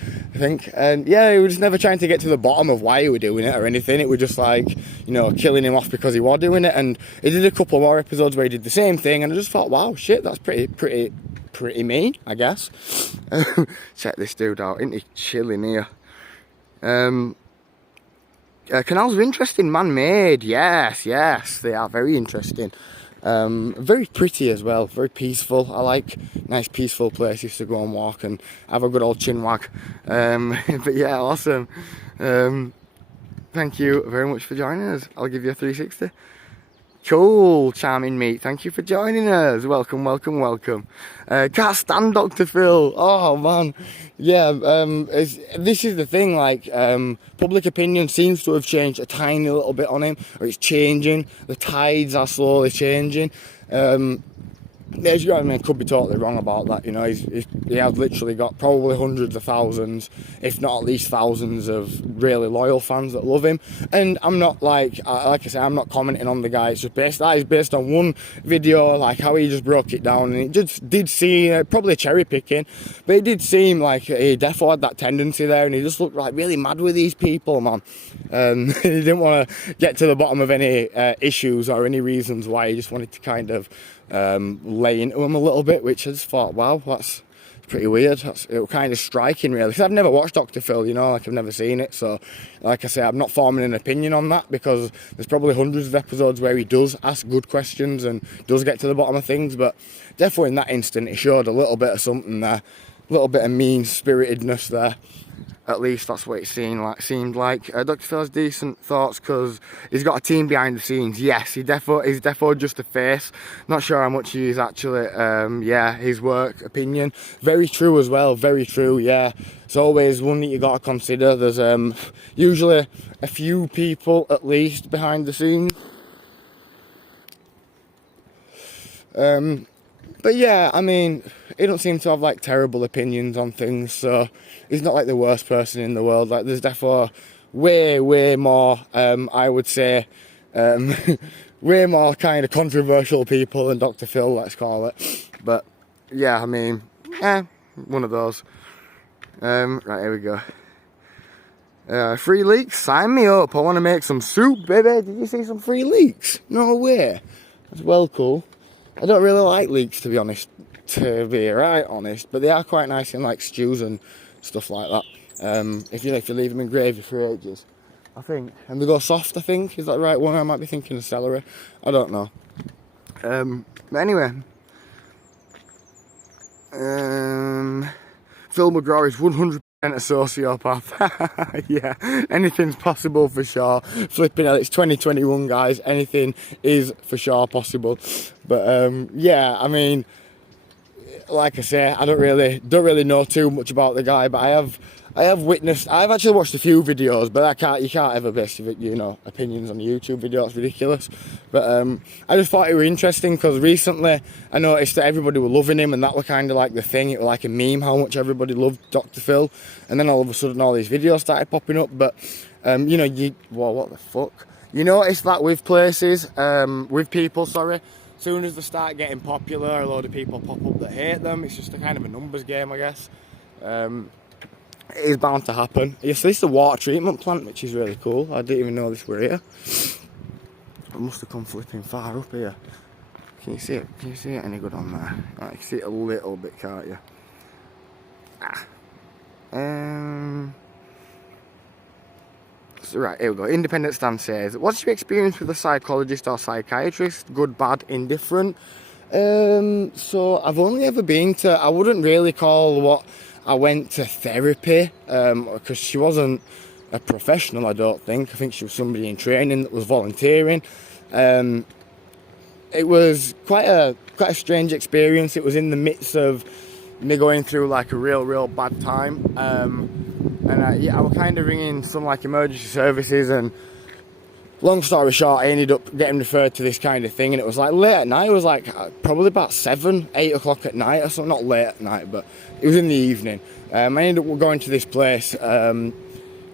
and yeah, he was never trying to get to the bottom of why he was doing it or anything. It was just like, you know, killing him off because he was doing it. And he did a couple more episodes where he did the same thing, and I just thought, wow, shit, that's pretty mean, I guess. Check this dude out, isn't he chilling here? Canals are interesting, man-made, yes, they are very interesting. Very pretty as well, very peaceful. I like nice peaceful places to go and walk and have a good old chin wag. But yeah, awesome. Thank you very much for joining us. I'll give you a 360. Cool, charming mate, thank you for joining us. Welcome. Can't stand Dr. Phil. Oh man, yeah. This is the thing. Like, public opinion seems to have changed a tiny little bit on him, or it's changing. The tides are slowly changing. I mean, could be totally wrong about that, you know. He has literally got probably hundreds of thousands, if not at least thousands of really loyal fans that love him. And I'm not like I say, I'm not commenting on the guy. It's just based on one video, like how he just broke it down, and it just did seem probably cherry picking, but it did seem like he definitely had that tendency there, and he just looked like really mad with these people, man. He didn't want to get to the bottom of any issues or any reasons why. He just wanted to kind of lay into him a little bit, which I just thought, wow, that's pretty weird. It was kind of striking, really, because I've never watched Dr. Phil, you know, like I've never seen it. So, like I say, I'm not forming an opinion on that, because there's probably hundreds of episodes where he does ask good questions and does get to the bottom of things, but definitely in that instant, it showed a little bit of something there, a little bit of mean-spiritedness there. At least that's what it seemed like. Dr. Phil has decent thoughts because he's got a team behind the scenes. Yes, he's defo just a face. Not sure how much he is actually. Yeah, his work opinion. Very true as well. Very true. Yeah, it's always one that you got to consider. There's usually a few people at least behind the scenes. But yeah, I mean, he don't seem to have like terrible opinions on things, so he's not like the worst person in the world. Like, there's definitely way more, I would say, way more kind of controversial people than Dr. Phil, let's call it. But yeah, I mean, one of those. Right, here we go. Free leeks, sign me up. I want to make some soup, baby. Did you see some free leeks? No way. That's well cool. I don't really like leeks, to be honest, to be right honest, but they are quite nice in like stews and stuff like that. If you leave them in gravy for ages, I think, and they go soft, I think. Is that the right one? I might be thinking of celery. I don't know. But anyway, Phil McGraw is 100% a sociopath. Yeah, anything's possible for sure. Flipping hell, it's 2021, guys. Anything is for sure possible. But yeah, I mean, like I say, I don't really know too much about the guy, but I've actually watched a few videos, but you can't ever base your opinions on a YouTube video. It's ridiculous. But I just thought it was interesting because recently I noticed that everybody was loving him, and that was kind of like the thing. It was like a meme how much everybody loved Dr. Phil, and then all of a sudden all these videos started popping up. But what the fuck? You notice that with places, with people, sorry. As soon as they start getting popular, a load of people pop up that hate them. It's just a kind of a numbers game, I guess. It is bound to happen. Yes, this is a water treatment plant, which is really cool. I didn't even know this were here. I must have come flipping far up here. Can you see it? Can you see it any good on there? Right, you can see it a little bit, can't you? right, here we go. Independent Stan says, what's your experience with a psychologist or psychiatrist? Good, bad, indifferent? So I've only ever been to, I wouldn't really call what I went to therapy, because she wasn't a professional, I don't think. I think she was somebody in training that was volunteering. It was quite a strange experience. It was in the midst of me going through like a real bad time, and yeah, I was kind of ringing some like emergency services, and long story short, I ended up getting referred to this kind of thing, and it was like late at night. It was like probably about 7, 8 o'clock at night or something. Not late at night, but it was in the evening. I ended up going to this place.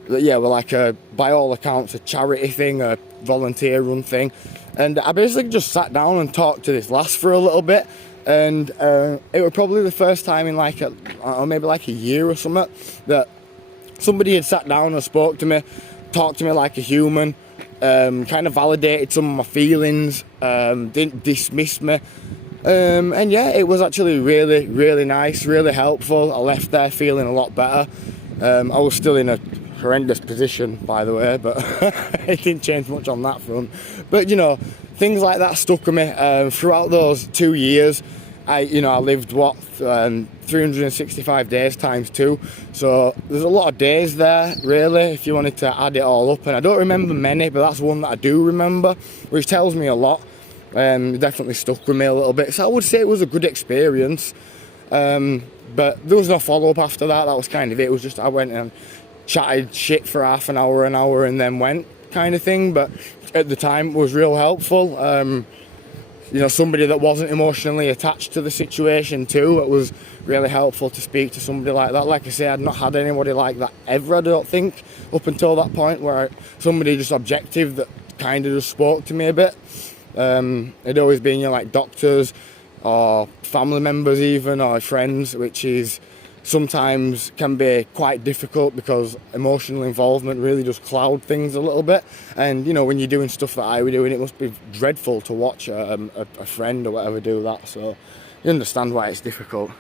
Yeah, well, like by all accounts, a charity thing, a volunteer-run thing, and I basically just sat down and talked to this lass for a little bit, and it was probably the first time in like maybe like a year or something that somebody had sat down and spoke to me, talked to me like a human, kind of validated some of my feelings, didn't dismiss me, and yeah, it was actually really nice, really helpful. I left there feeling a lot better. I was still in a horrendous position, by the way, but it didn't change much on that front. But you know, things like that stuck with me throughout those 2 years. I lived 365 days times 2, so there's a lot of days there, really, if you wanted to add it all up. And I don't remember many, but that's one that I do remember, which tells me a lot. It definitely stuck with me a little bit, so I would say it was a good experience. But there was no follow-up after that. That was kind of it. It was just I went and chatted shit for half an hour, and then went, kind of thing. But at the time, it was real helpful. You know, somebody that wasn't emotionally attached to the situation too. It was really helpful to speak to somebody like that. Like I say, I'd not had anybody like that ever, I don't think, up until that point, where somebody just objective that kind of just spoke to me a bit. It'd always been, you know, like doctors or family members even, or friends, which is sometimes can be quite difficult because emotional involvement really does cloud things a little bit. And you know, when you're doing stuff that I was doing, it must be dreadful to watch a friend or whatever do that, so you understand why it's difficult.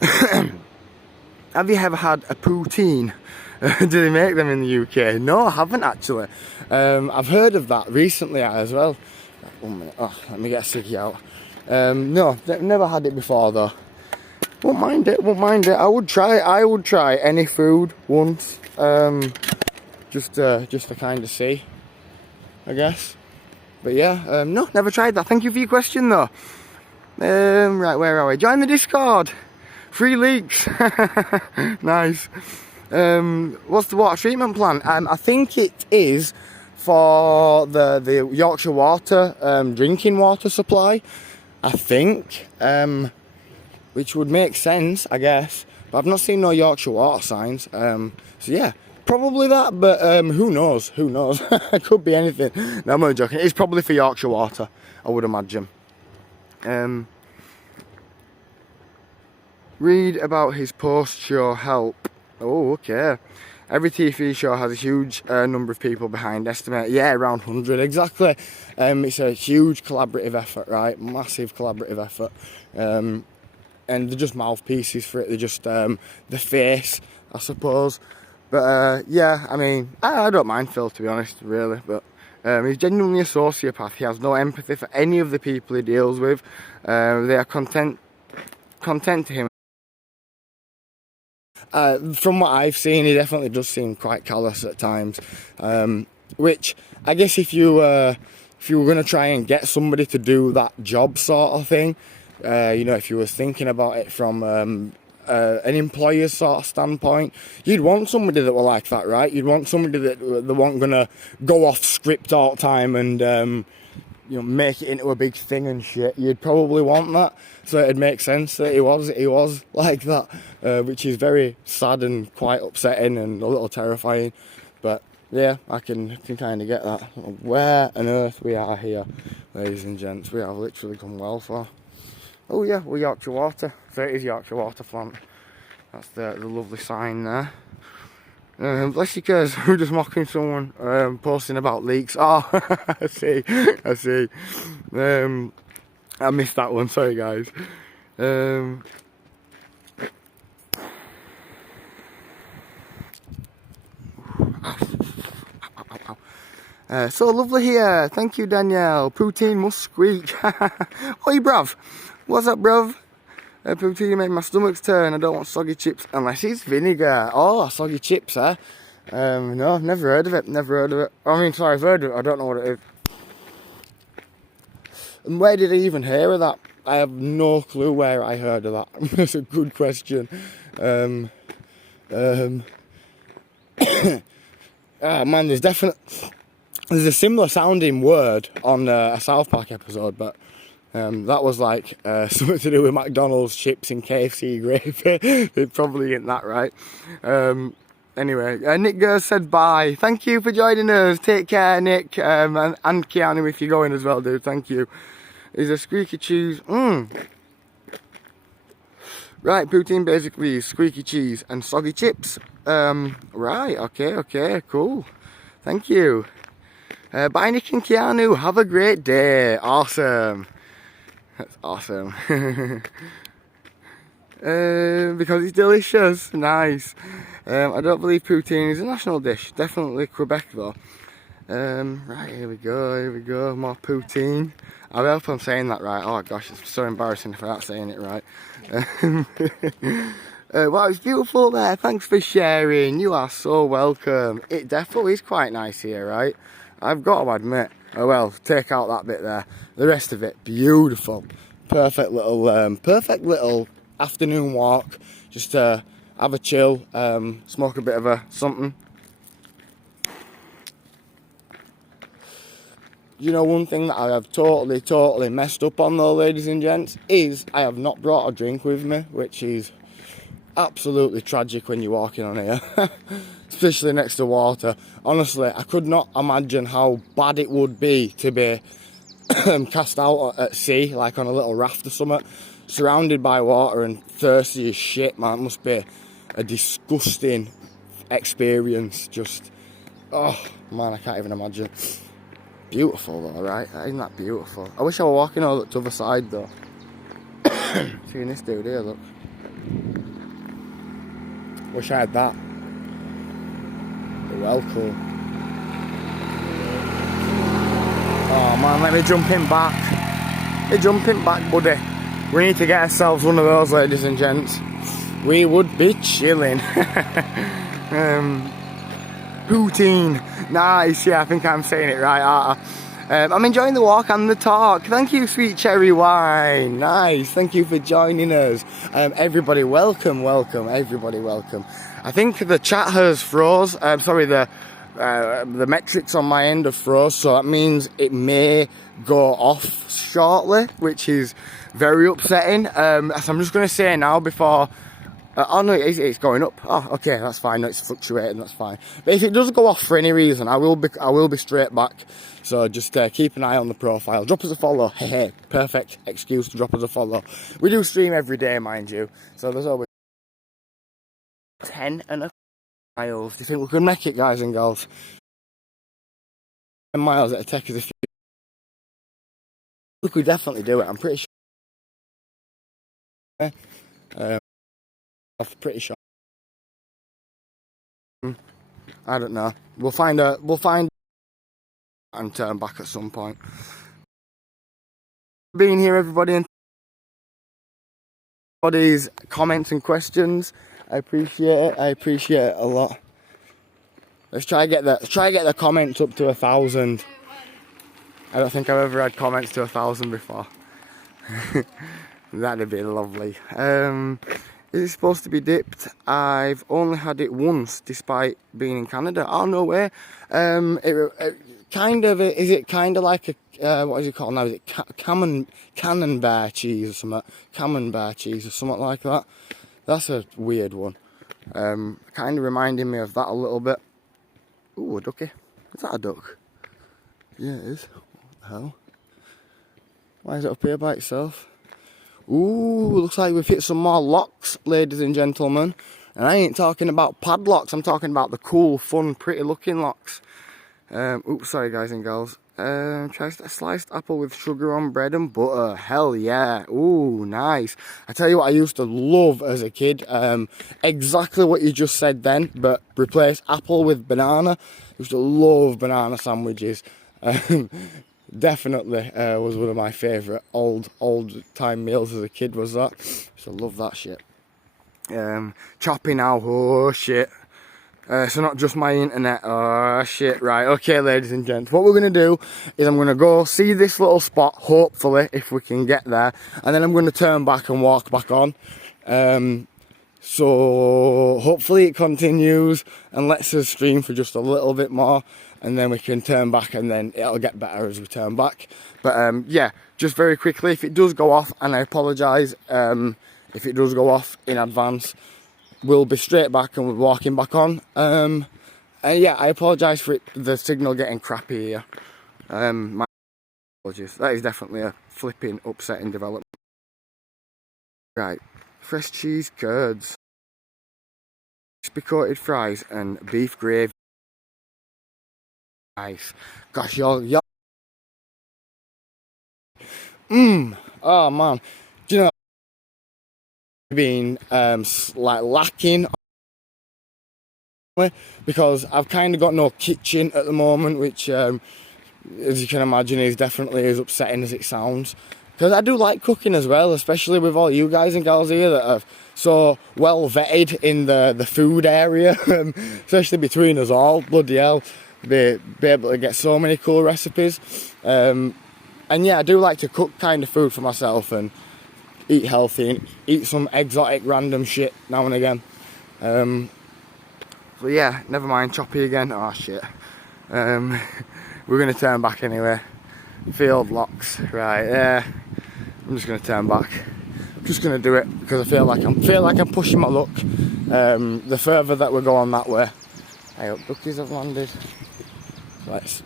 Have you ever had a poutine? Do they make them in the UK? No, I haven't actually. I've heard of that recently as well. 1 minute, let me get a ciggy out. No, never had it before though. Won't mind it. I would try any food once, just to kind of see, I guess. But yeah, no, never tried that. Thank you for your question though. Right, where are we? Join the Discord. Free leaks. Nice. What's the water treatment plant? I think it is for the Yorkshire Water drinking water supply, I think. Which would make sense, I guess. But I've not seen no Yorkshire Water signs. So yeah, probably that, but who knows? Who knows? It could be anything. No, I'm only joking. It's probably for Yorkshire Water, I would imagine. Read about his post-show help. Oh, okay. Every TV show has a huge number of people behind. Estimate, yeah, around 100, exactly. It's a huge collaborative effort, right? Massive collaborative effort. And they're just mouthpieces for it. They're just the face, I suppose. But yeah, I mean, I don't mind Phil, to be honest, really. But he's genuinely a sociopath. He has no empathy for any of the people he deals with. They are content to him. From what I've seen, he definitely does seem quite callous at times. Which I guess if you were going to try and get somebody to do that job sort of thing, you know, if you was thinking about it from an employer's sort of standpoint, you'd want somebody that were like that, right? You'd want somebody that weren't gonna go off script all the time and you know, make it into a big thing and shit. You'd probably want that, so it'd make sense that he was like that, which is very sad and quite upsetting and a little terrifying. But yeah, I can kind of get that. Where on earth we are here, ladies and gents? We have literally come well far. Oh yeah, we're Yorkshire Water. So it is Yorkshire Water plant. That's the lovely sign there. Bless you, Kez. We're just mocking someone posting about leaks. Oh, I see. I missed that one. Sorry, guys. So lovely here. Thank you, Danielle. Poutine must squeak. Oi, bruv. What's up, bruv? Poutine made my stomach's turn. I don't want soggy chips unless it's vinegar. Oh, soggy chips, eh? No, I've never heard of it. Never heard of it. I mean, sorry, I've heard of it. I don't know what it is. And where did I even hear of that? I have no clue where I heard of that. That's a good question. Oh man, there's a similar sounding word on a South Park episode, but that was like something to do with McDonald's chips and KFC gravy. It probably ain't that right. Anyway, Nick Gers said bye. Thank you for joining us. Take care, Nick, and Keanu if you're going as well, dude. Thank you. Is a squeaky cheese. Right, poutine basically is squeaky cheese and soggy chips. Right, okay, cool. Thank you. Bye, Nick and Keanu. Have a great day. Awesome. That's awesome. Because it's delicious. Nice. I don't believe poutine is a national dish. Definitely Quebec though. Right, here we go. More poutine. I hope I'm saying that right. Oh gosh, it's so embarrassing if I'm not saying it right. Wow, it's beautiful there. Thanks for sharing. You are so welcome. It definitely is quite nice here, right? I've got to admit. Oh well, take out that bit there. The rest of it, beautiful. Perfect little afternoon walk. Just have a chill, smoke a bit of something. You know, one thing that I have totally messed up on though, ladies and gents, is I have not brought a drink with me, which is absolutely tragic when you're walking on here. Especially next to water. Honestly, I could not imagine how bad it would be to be cast out at sea, like on a little raft or something, surrounded by water and thirsty as shit, man. It must be a disgusting experience. Just, oh man, I can't even imagine. Beautiful though, right? Isn't that beautiful? I wish I were walking over to the other side though. Seeing this dude here, look. Wish I had that. But well cool. Oh man, let me jump in back. Let me jump in back, buddy. We need to get ourselves one of those, ladies and gents. We would be chilling. Poutine. Nice, yeah, I think I'm saying it right, aren't I? I'm enjoying the walk and the talk. Thank you, sweet cherry wine. Nice, thank you for joining us. Everybody, welcome. Everybody, welcome. I think the chat has froze. The metrics on my end have froze, so that means it may go off shortly, which is very upsetting. So I'm just going to say now before... oh no, it's going up. Oh, okay, that's fine. No, it's fluctuating. That's fine. But if it does go off for any reason, I will be straight back. So just keep an eye on the profile. Drop us a follow. Hey, perfect excuse to drop us a follow. We do stream every day, mind you. So there's always 10 and a miles. Do you think we can make it, guys and girls? 10 miles at a take is a few. We could definitely do it. I'm pretty sure. I'm pretty sure. I don't know. We'll find and turn back at some point. Being here, everybody, and everybody's comments and questions. I appreciate it. I appreciate it a lot. Let's try get the comments up to 1,000. I don't think I've ever had comments to 1,000 before. That'd be lovely. Is it supposed to be dipped? I've only had it once, despite being in Canada. Oh, no way. Is it kind of like a, what is it called now? Is it camembert cheese or something? Camembert cheese or something like that. That's a weird one. Kind of reminding me of that a little bit. Ooh, a ducky. Is that a duck? Yeah, it is. What the hell? Why is it up here by itself? Ooh, looks like we've hit some more locks, ladies and gentlemen. And I ain't talking about padlocks, I'm talking about the cool, fun, pretty looking locks. Oops, sorry guys and girls. Try a sliced apple with sugar on bread and butter. Hell yeah. Ooh, nice. I tell you what I used to love as a kid. Exactly what you just said then, but replace apple with banana. I used to love banana sandwiches. Definitely was one of my favourite old time meals as a kid, was that. Used to love that shit. Chopping now, oh shit. So not just my internet, oh shit, right, okay ladies and gents, what we're going to do is I'm going to go see this little spot, hopefully, if we can get there, and then I'm going to turn back and walk back on. So hopefully it continues and lets us stream for just a little bit more, and then we can turn back and then it'll get better as we turn back. But yeah, just very quickly, if it does go off, and I apologise if it does go off in advance, we'll be straight back and we're walking back on. And yeah, I apologise for the signal getting crappy here. My apologies. That is definitely a flipping upsetting development. Right, fresh cheese curds, crispy coated fries and beef gravy. Nice. Gosh, y'all. Oh man. Do you know, been like lacking, because I've kind of got no kitchen at the moment, which as you can imagine is definitely as upsetting as it sounds, because I do like cooking as well, especially with all you guys and gals here that are so well vetted in the food area. Especially between us all, bloody hell, be able to get so many cool recipes. And yeah, I do like to cook kind of food for myself and eat healthy and eat some exotic random shit now and again. So yeah, never mind, choppy again. Oh shit. We're gonna turn back anyway. Field locks, right? Yeah. I'm just gonna turn back. I'm just gonna do it because I feel like I'm pushing my luck. The further that we're going that way, I hope duckies have landed.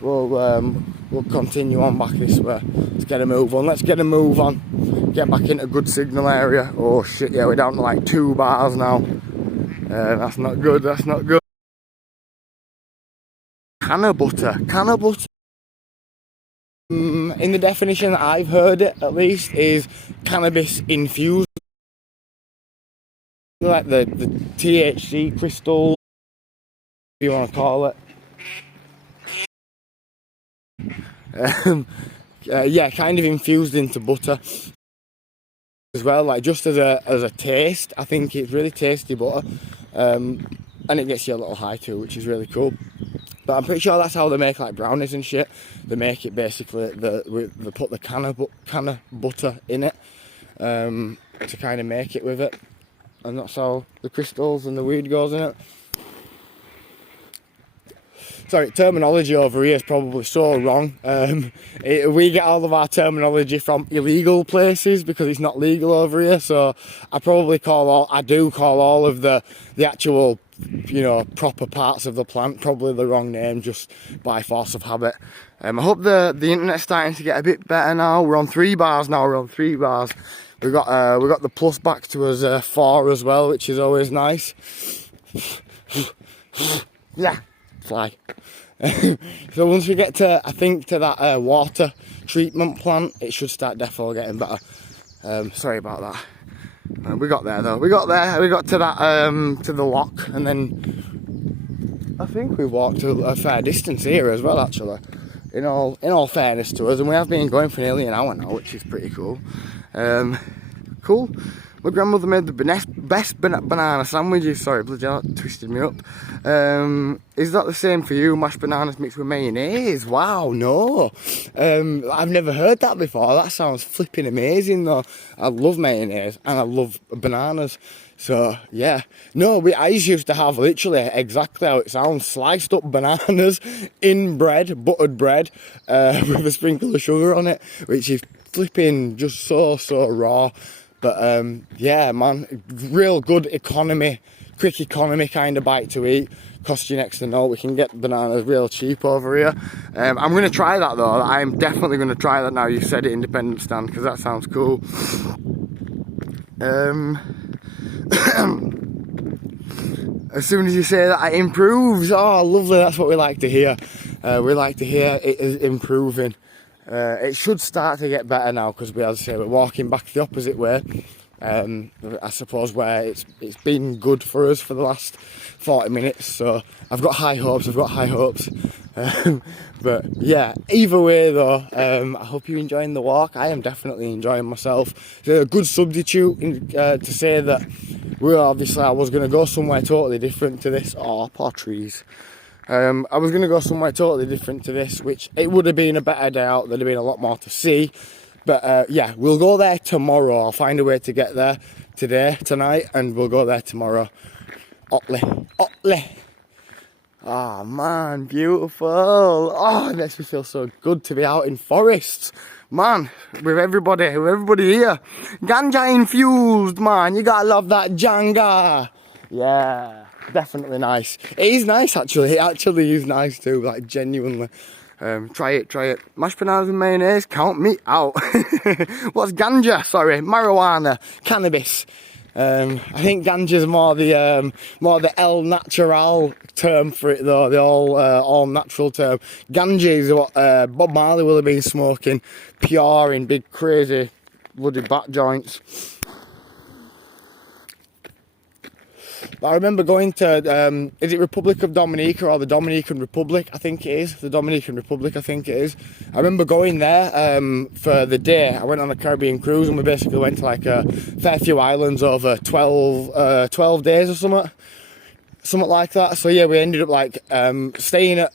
We'll continue on back this way. Let's get a move on. Let's get a move on. Get back into good signal area. Oh shit, yeah, we're down to like 2 bars now. That's not good. That's not good. Can of butter. In the definition that I've heard it, at least, is cannabis infused, like the THC crystal, if you want to call it. Yeah, kind of infused into butter as well, like just as a taste. I think it's really tasty butter, and it gets you a little high too, which is really cool. But I'm pretty sure that's how they make like brownies and shit. They make it basically, they put the can of butter in it to kind of make it with it, and that's how the crystals and the weed goes in it. Sorry, terminology over here is probably so wrong. We get all of our terminology from illegal places because it's not legal over here. So I do call all of the actual, you know, proper parts of the plant probably the wrong name, just by force of habit. I hope the internet's starting to get a bit better now. We're on 3 bars now. We got the plus back to us 4 as well, which is always nice. Yeah. Fly. So once we get to, I think, to that water treatment plant, it should start defo getting better. Sorry about that. We got there though. We got to that to the lock, and then I think we walked a fair distance here as well, actually. In all fairness to us, and we have been going for nearly an hour now, which is pretty cool. Cool. My grandmother made the best banana sandwiches. Sorry, bloody hell, that twisted me up. Is that the same for you? Mashed bananas mixed with mayonnaise? Wow, no. I've never heard that before. That sounds flipping amazing though. I love mayonnaise and I love bananas. So yeah, no, I used to have literally exactly how it sounds: sliced up bananas in bread, buttered bread, with a sprinkle of sugar on it, which is flipping just so raw. But yeah, man, real good economy, quick economy kind of bite to eat. Cost you next to no. We can get bananas real cheap over here. I'm going to try that though. I'm definitely going to try that now you said it, independent stand, because that sounds cool. As soon as you say that, it improves. Oh, lovely, that's what we like to hear. We like to hear it is improving. It should start to get better now because we, as I say, we're walking back the opposite way. I suppose where it's been good for us for the last 40 minutes, so I've got high hopes. But yeah, either way though, I hope you're enjoying the walk. I am definitely enjoying myself. It's a good substitute to say that I was going to go somewhere totally different to this. Oh, poor trees. I was going to go somewhere totally different to this, which it would have been a better day out. There'd have been a lot more to see. But yeah, we'll go there tomorrow. I'll find a way to get there tonight, and we'll go there tomorrow. Otley. Oh man, beautiful. Oh, it makes me feel so good to be out in forests. Man, with everybody here. Ganja infused, man. You gotta love that janga. Yeah, definitely nice. It is nice actually. It actually is nice too, like genuinely. Try it. Mashed potatoes and mayonnaise, count me out. What's ganja? Sorry, marijuana, cannabis. I think ganja's more the El Natural term for it though, the all natural term. Ganja is what Bob Marley will have been smoking, pure in big crazy bloody bat joints. But I remember going to, is it Republic of Dominica or the Dominican Republic? I think it is. The Dominican Republic, I think it is. I remember going there for the day. I went on a Caribbean cruise and we basically went to like a fair few islands over 12 days or something like that. So yeah, we ended up like staying at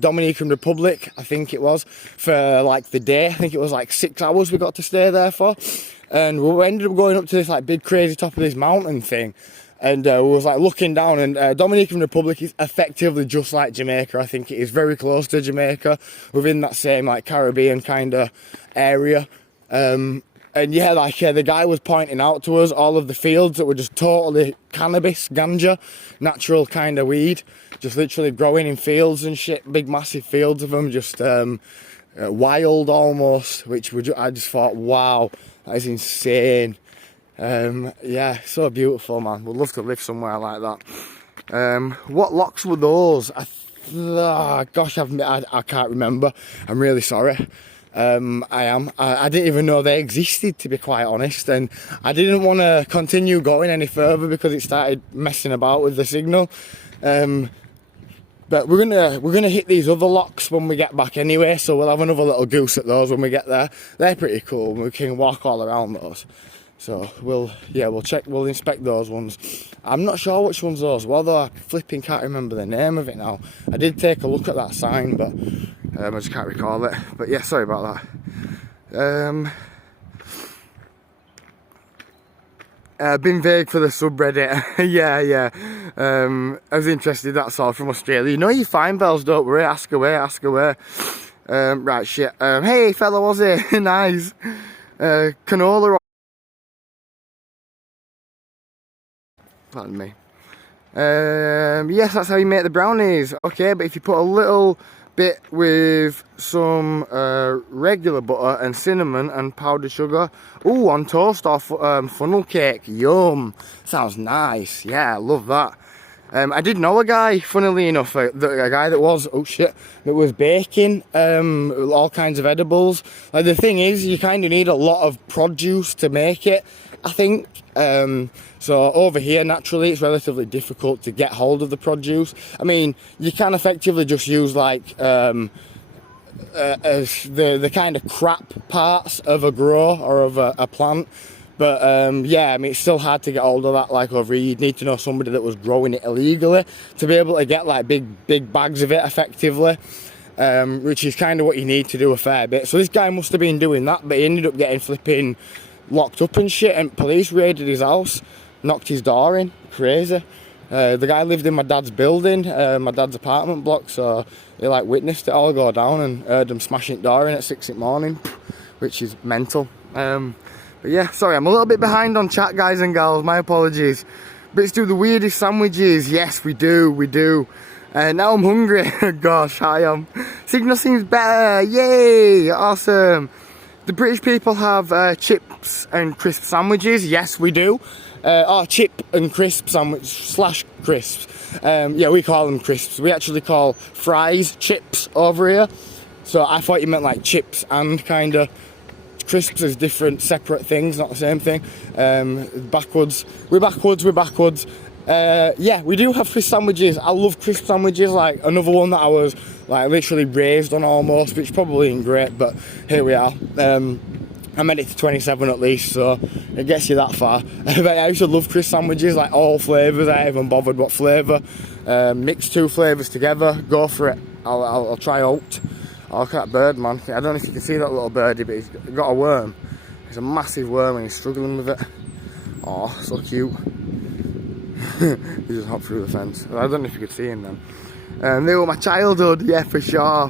Dominican Republic, I think it was, for like the day. I think it was like 6 hours we got to stay there for. And we ended up going up to this like big crazy top of this mountain thing. And we was like looking down, and Dominican Republic is effectively just like Jamaica. I think it is very close to Jamaica, within that same like Caribbean kind of area. And yeah, like the guy was pointing out to us all of the fields that were just totally cannabis, ganja, natural kind of weed, just literally growing in fields and shit, big massive fields of them, just wild almost, which I just thought, wow, that is insane. Yeah, so beautiful, man. Would love to live somewhere like that. What locks were those? Gosh, I can't remember. I'm really sorry. I didn't even know they existed, to be quite honest, and I didn't want to continue going any further because it started messing about with the signal. But we're gonna hit these other locks when we get back anyway, so we'll have another little goose at those when we get there. They're pretty cool. We can walk all around those. So we'll inspect those ones. I'm not sure which ones those were though. I flipping can't remember the name of it now. I did take a look at that sign, but I just can't recall it. But yeah, sorry about that. Been vague for the subreddit. yeah. I was interested, that's all, from Australia. You know you find bells, don't worry. Ask away. Right, shit. Hey fella, was it? Nice. Canola. Pardon me. Yes, that's how you make the brownies. Okay, but if you put a little bit with some regular butter and cinnamon and powdered sugar. Ooh, on toast or funnel cake. Yum. Sounds nice. Yeah, I love that. I did know a guy, funnily enough, a guy that was, that was baking all kinds of edibles. Like, the thing is, you kind of need a lot of produce to make it, I think. So over here, naturally, it's relatively difficult to get hold of the produce. I mean, you can effectively just use like the kind of crap parts of a grow or of a plant. But yeah, I mean, it's still hard to get hold of that. Like over here, you'd need to know somebody that was growing it illegally to be able to get like big bags of it effectively. Which is kind of what you need to do a fair bit. So this guy must have been doing that, but he ended up getting flipping locked up and shit, and police raided his house, knocked his door in. Crazy. The guy lived in my dad's building, my dad's apartment block, so he like witnessed it all go down and heard him smashing the door in at 6 in the morning, which is mental. But yeah, sorry, I'm a little bit behind on chat, guys and gals, my apologies. Bits do the weirdest sandwiches. Yes, we do. Now I'm hungry. Gosh, I am. Signal seems better. Yay, awesome. The British people have chips and crisp sandwiches. Yes, we do. Or chip and crisp sandwich slash crisps. Yeah, we call them crisps. We actually call fries chips over here. So I thought you meant like chips and kind of crisps as different, separate things, not the same thing. Backwards. We're backwards. Yeah, we do have crisp sandwiches. I love crisp sandwiches. Like another one that I was like literally raised on almost, which probably ain't great, but here we are. I made it to 27 at least, so it gets you that far. But I used to love crisp sandwiches, like all flavours. I haven't bothered what flavour. Mix 2 flavours together, go for it. I'll try out. Oh, look at that bird, man. I don't know if you can see that little birdie, but he's got a worm. It's a massive worm and he's struggling with it. Oh, so cute. He just hopped through the fence. I don't know if you could see him then. They were my childhood, yeah, for sure.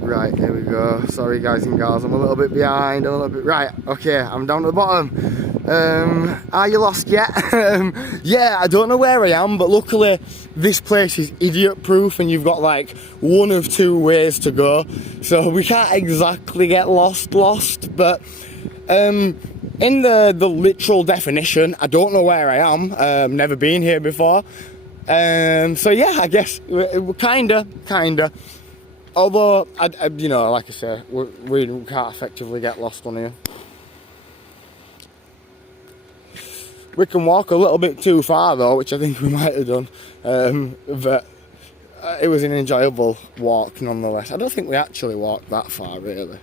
Right, here we go. Sorry guys and girls, I'm a little bit behind, right, okay, I'm down to the bottom. Are you lost yet? Yeah, I don't know where I am, but luckily this place is idiot proof and you've got like 1 of 2 ways to go. So we can't exactly get lost, but in the literal definition, I don't know where I am. Never been here before. So yeah, I guess we're kinda. Although, you know, like I say, we can't effectively get lost on here. We can walk a little bit too far though, which I think we might have done. But it was an enjoyable walk nonetheless. I don't think we actually walked that far really.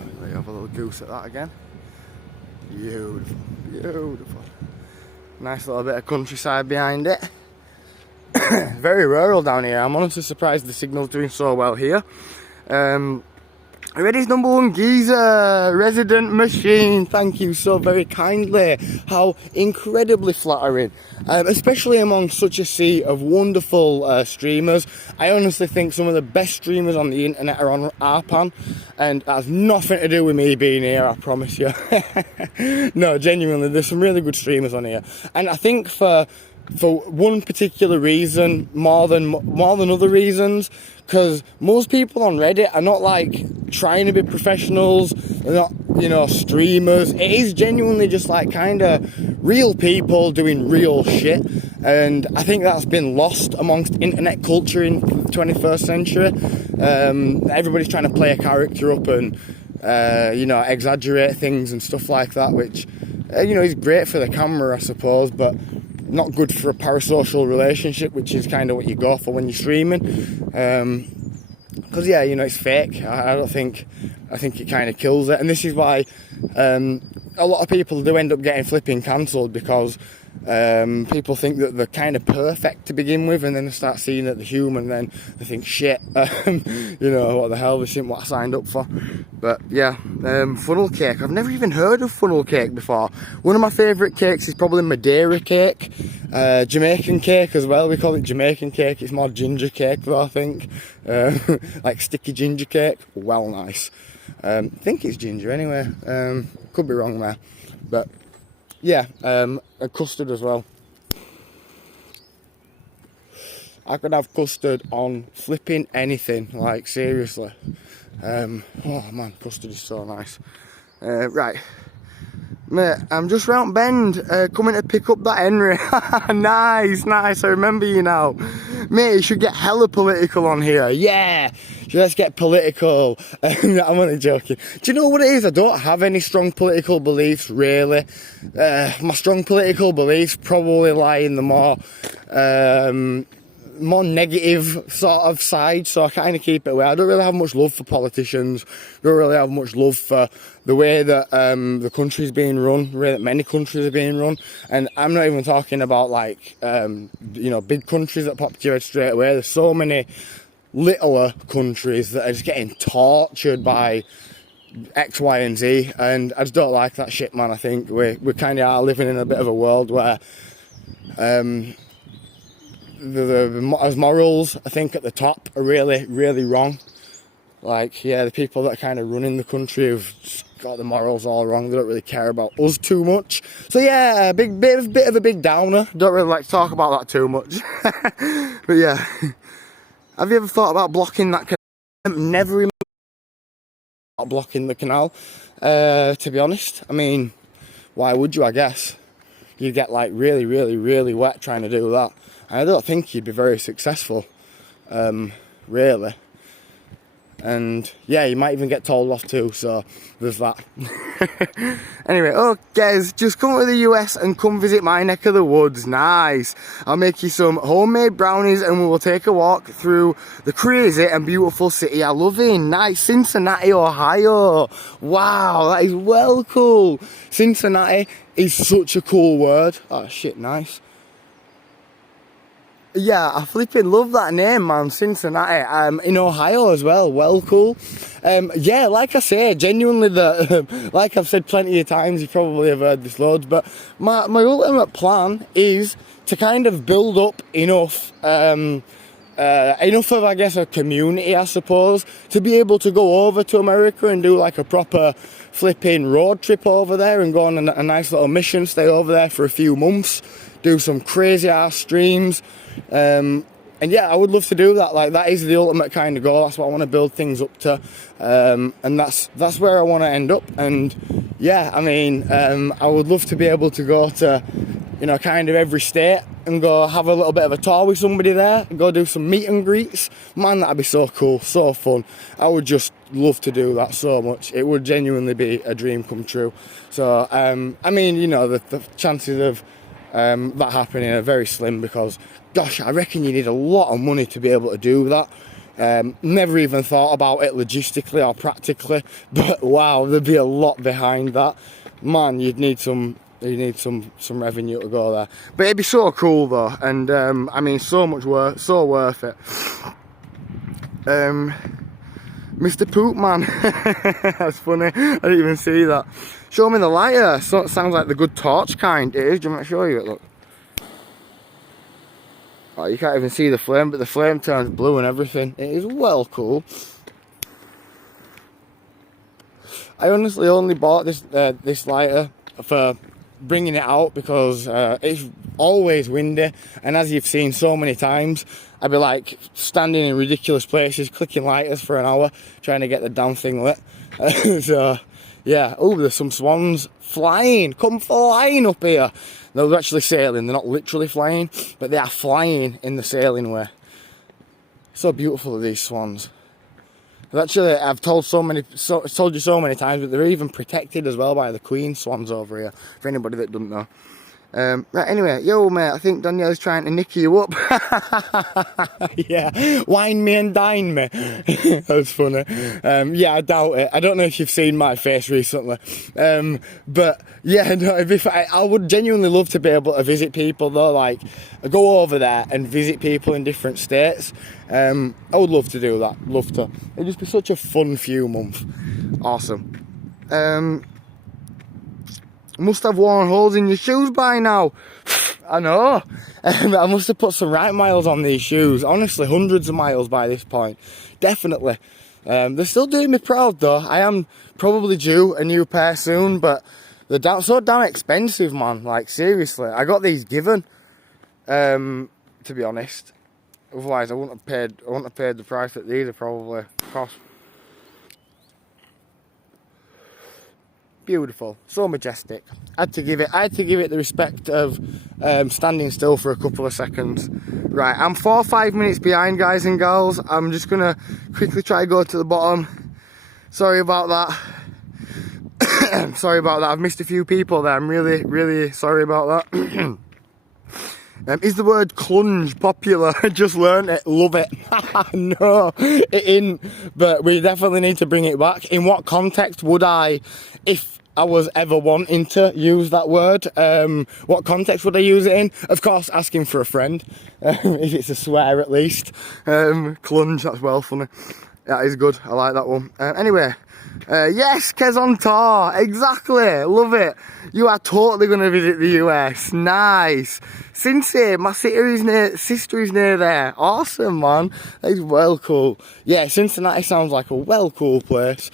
Anyway, have a little goose at that again. Beautiful. Nice little bit of countryside behind it. Very rural down here. I'm honestly surprised the signal's doing so well here. Ready's #1 geezer, resident machine. Thank you so very kindly. How incredibly flattering, especially among such a sea of wonderful streamers. I honestly think some of the best streamers on the internet are on Arpan, and that has nothing to do with me being here, I promise you. No, genuinely, there's some really good streamers on here, and I think for one particular reason, more than other reasons, because most people on Reddit are not like trying to be professionals, they're not, you know, streamers. It is genuinely just like kind of real people doing real shit, and I think that's been lost amongst internet culture in the 21st century. Everybody's trying to play a character up and you know, exaggerate things and stuff like that, which you know, is great for the camera, I suppose, but not good for a parasocial relationship, which is kind of what you go for when you're streaming. Because yeah, you know, it's fake. I think it kind of kills it, and this is why a lot of people do end up getting flipping cancelled, because people think that they're kind of perfect to begin with, and then they start seeing that they're human, and then they think, shit, you know, what the hell, this isn't what I signed up for. But yeah, funnel cake. I've never even heard of funnel cake before. One of my favourite cakes is probably Madeira cake, Jamaican cake as well. We call it Jamaican cake. It's more ginger cake though, I think. Like sticky ginger cake, well nice. I think it's ginger anyway, could be wrong there, but yeah, a custard as well. I could have custard on flipping anything, like seriously. Oh man, custard is so nice. Right, mate, I'm just round bend, coming to pick up that Henry. Nice, I remember you now. Mate, you should get hella political on here, yeah. Let's get political. I'm only joking. Do you know what it is? I don't have any strong political beliefs, really. My strong political beliefs probably lie in the more negative sort of side, so I kind of keep it away. I don't really have much love for politicians. Don't really have much love for the way that the country's being run, the way that many countries are being run. And I'm not even talking about like you know, big countries that pop to your head straight away. There's so many littler countries that are just getting tortured by X, Y and Z, and I just don't like that shit, man. I think we kind of are living in a bit of a world where the morals, I think, at the top are really, really wrong. Like, yeah, the people that are kind of running the country have got the morals all wrong. They don't really care about us too much. So yeah, a bit of a big downer. Don't really like to talk about that too much. But yeah, have you ever thought about blocking that canal? Never blocking the canal, to be honest. I mean, why would you, I guess? You get like really, really, really wet trying to do that. I don't think you'd be very successful, really. And yeah, you might even get told off too, so there's that. Anyway, oh guys, just come to the US and come visit my neck of the woods. Nice. I'll make you some homemade brownies and we will take a walk through the crazy and beautiful city I love in. Nice. Cincinnati, Ohio. Wow, that is well cool. Cincinnati is such a cool word. Oh shit, nice. Yeah, I flipping love that name, man, Cincinnati. In Ohio as well, well cool. Yeah, like I say, genuinely, like I've said plenty of times, you probably have heard this loads, but my ultimate plan is to kind of build up enough of, I guess, a community, I suppose, to be able to go over to America and do like a proper flipping road trip over there and go on a nice little mission, stay over there for a few months, do some crazy ass streams. And yeah, I would love to do that. Like, that is the ultimate kind of goal. That's what I want to build things up to, and that's where I want to end up. And yeah, I mean, I would love to be able to go to, you know, kind of every state and go have a little bit of a tour with somebody there, and go do some meet and greets. Man, that'd be so cool, so fun. I would just love to do that so much. It would genuinely be a dream come true. So I mean, you know, the chances of that happening are very slim, because gosh, I reckon you need a lot of money to be able to do that. Never even thought about it logistically or practically, but wow, there'd be a lot behind that. Man, you need some revenue to go there. But it'd be so cool though, and I mean, so worth it. Mr. Poop Man. That's funny, I didn't even see that. Show me the lighter. So it sounds like the good torch kind. It is. Do you want me to show you it? Look. Oh, you can't even see the flame, but the flame turns blue and everything. It is well cool. I honestly only bought this lighter for bringing it out because it's always windy, and as you've seen so many times, I'd be like standing in ridiculous places, clicking lighters for an hour, trying to get the damn thing lit. So yeah, oh, there's some swans flying, come flying up here. They're actually sailing, they're not literally flying, but they are flying in the sailing way. So beautiful are these swans. Actually, I've told you so many times, but they're even protected as well by the queen swans over here, for anybody that doesn't know. Right, anyway, yo mate, I think Danielle's trying to nick you up. Yeah, wine me and dine me. That's funny. Yeah, I doubt it. I don't know if you've seen my face recently. But yeah, no, I would genuinely love to be able to visit people though, like go over there and visit people in different states. I would love to do that, love to. It'd just be such a fun few months. Awesome. Must have worn holes in your shoes by now. I know. I must have put some right miles on these shoes. Honestly, hundreds of miles by this point. Definitely. They're still doing me proud though. I am probably due a new pair soon, but they're so damn expensive, man. Like, seriously. I got these given, to be honest. Otherwise, I wouldn't have paid the price that these are probably cost. Beautiful, so majestic. I had to give it the respect of standing still for a couple of seconds. Right, I'm 4 or 5 minutes behind, guys and girls. I'm just gonna quickly try to go to the bottom. Sorry about that. Sorry about that. I've missed a few people there. I'm really, really sorry about that. Is the word clunge popular? I just learned it. Love it. No, it isn't. But we definitely need to bring it back. In what context would I, if I was ever wanting to use that word, what context would I use it in? Of course, asking for a friend. If it's a swear at least. Clunge, that's well funny. That is good. I like that one. Anyway. Yes, Kez on tour. Exactly. Love it. You are totally going to visit the US. Nice. Cincy, my sister is near there. Awesome, man. That is well cool. Yeah, Cincinnati sounds like a well cool place.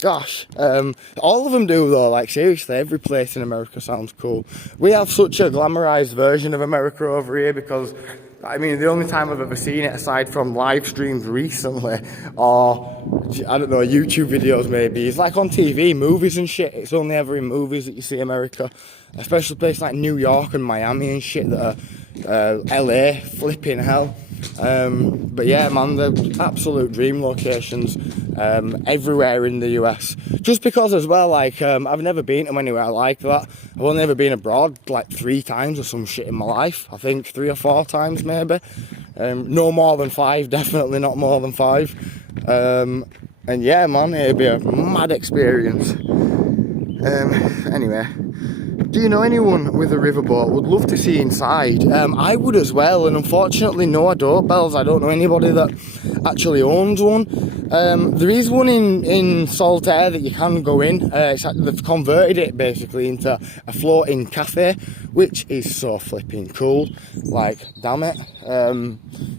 Gosh, all of them do though. Like, seriously, every place in America sounds cool. We have such a glamorized version of America over here because I mean, the only time I've ever seen it, aside from live streams recently, or, I don't know, YouTube videos maybe, is like on TV, movies and shit. It's only ever in movies that you see America. Especially places like New York and Miami and shit that are LA, flipping hell. But yeah, man, they're absolute dream locations everywhere in the US. Just because as well, like, I've never been to anywhere like that. I've only ever been abroad like 3 times or some shit in my life. I think 3 or 4 times maybe. No more than 5, definitely not more than 5. And yeah, man, it'd be a mad experience. Anyway, do you know anyone with a riverboat? Would love to see inside. I would as well, and unfortunately no I don't, Bells. I don't know anybody that actually owns one. There is one in Saltaire that you can go in. They've converted it basically into a floating cafe, which is so flipping cool. Like, damn it.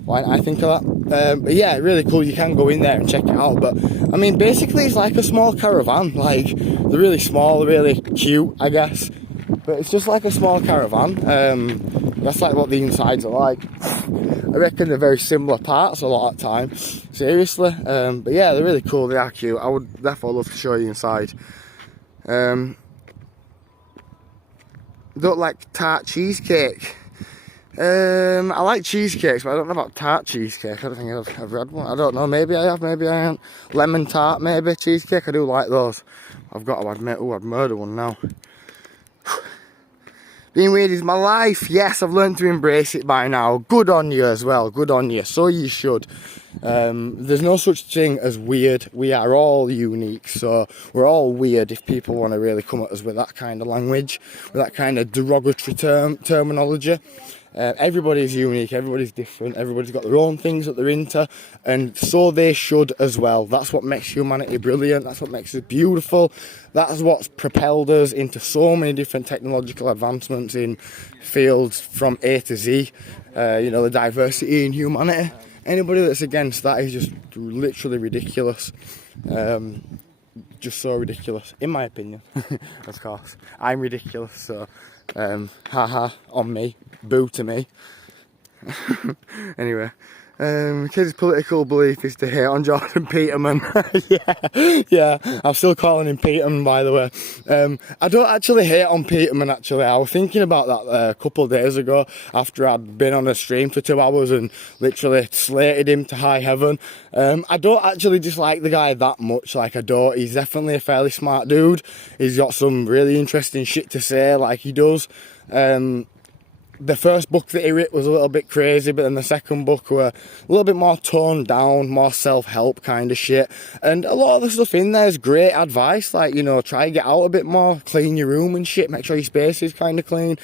Why didn't I think of that? But yeah, really cool. You can go in there and check it out. But I mean, basically it's like a small caravan. Like, they're really small, they're really cute, I guess. But it's just like a small caravan. That's like what the insides are like. I reckon they're very similar parts a lot of the time. Seriously. But yeah, they're really cool. They are cute. I would therefore love to show you inside. Don't like tart cheesecake. I like cheesecakes, but I don't know about tart cheesecake. I don't think I've ever had one. I don't know. Maybe I have. Maybe I haven't. Lemon tart, maybe cheesecake. I do like those. I've got to admit. Oh, I'd murder one now. Being weird is my life. Yes, I've learned to embrace it by now. Good on you as well. Good on you. So you should. There's no such thing as weird. We are all unique. So we're all weird if people want to really come at us with that kind of language, with that kind of derogatory terminology. Everybody's unique, everybody's different, everybody's got their own things that they're into, and so they should as well. That's what makes humanity brilliant, that's what makes us beautiful, that's what's propelled us into so many different technological advancements in fields from A to Z. You know, the diversity in humanity. Anybody that's against that is just literally ridiculous. Just so ridiculous, in my opinion. Of course, I'm ridiculous, so haha on me, boo to me. Anyway, Kid's political belief is to hate on Jordan Peterman. yeah, I'm still calling him Peterman, by the way. I don't actually hate on Peterman, actually. I was thinking about that a couple of days ago after I'd been on a stream for 2 hours and literally slated him to high heaven. I don't actually dislike the guy that much, like I don't. He's definitely a fairly smart dude. He's got some really interesting shit to say, like he does. The first book that he wrote was a little bit crazy, but then the second book were a little bit more toned down, more self-help kind of shit. And a lot of the stuff in there is great advice, like, you know, try and get out a bit more, clean your room and shit, make sure your space is kind of clean,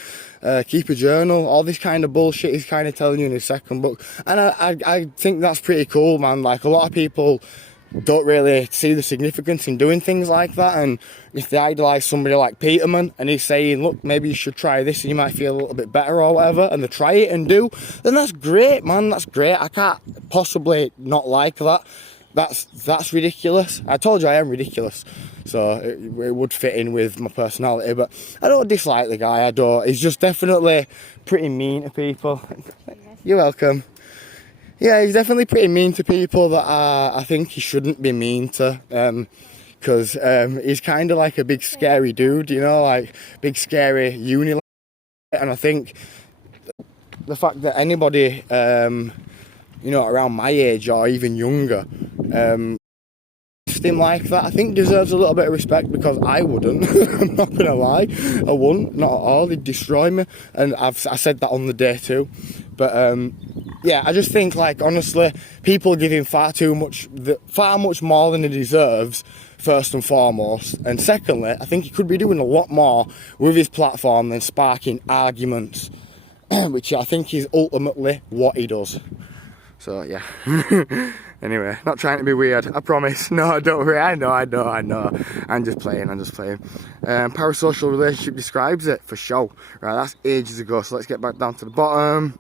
keep a journal, all this kind of bullshit he's kind of telling you in his second book. And I think that's pretty cool, man. Like, a lot of people don't really see the significance in doing things like that, and if they idolise somebody like Peterman and he's saying, look, maybe you should try this and you might feel a little bit better or whatever, and they try it and do, then that's great, man, that's great. I can't possibly not like that. That's ridiculous. I told you I am ridiculous, so it would fit in with my personality, but I don't dislike the guy, I don't. He's just definitely pretty mean to people. You're welcome. Yeah, he's definitely pretty mean to people that I think he shouldn't be mean to, because he's kind of like a big scary dude, you know, like big scary uni. And I think the fact that anybody, you know, around my age or even younger, him like that, I think deserves a little bit of respect, because I wouldn't. I'm not gonna lie, I wouldn't, not at all. They'd destroy me, and I said that on the day too. But yeah, I just think, like, honestly, people give him far much more than he deserves, first and foremost, and secondly, I think he could be doing a lot more with his platform than sparking arguments, which I think is ultimately what he does. So yeah. Anyway, not trying to be weird, I promise. No, don't worry, I know. I'm just playing. Parasocial relationship describes it, for sure. Right, that's ages ago, so let's get back down to the bottom.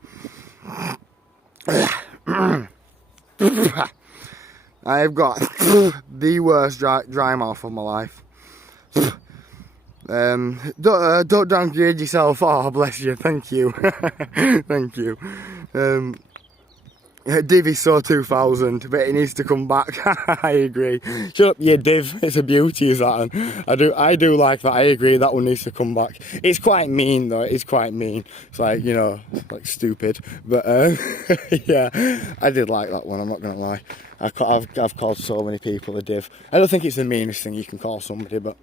I've got the worst dry mouth of my life. Don't downgrade yourself. Oh, bless you. Thank you. Thank you. Div is so 2000, but it needs to come back. I agree. Shut up, you Div. It's a beauty, is that? And I do like that. I agree. That one needs to come back. It's quite mean though. It's quite mean. It's like, you know, like stupid. But yeah, I did like that one. I'm not gonna lie. I've called so many people a Div. I don't think it's the meanest thing you can call somebody, but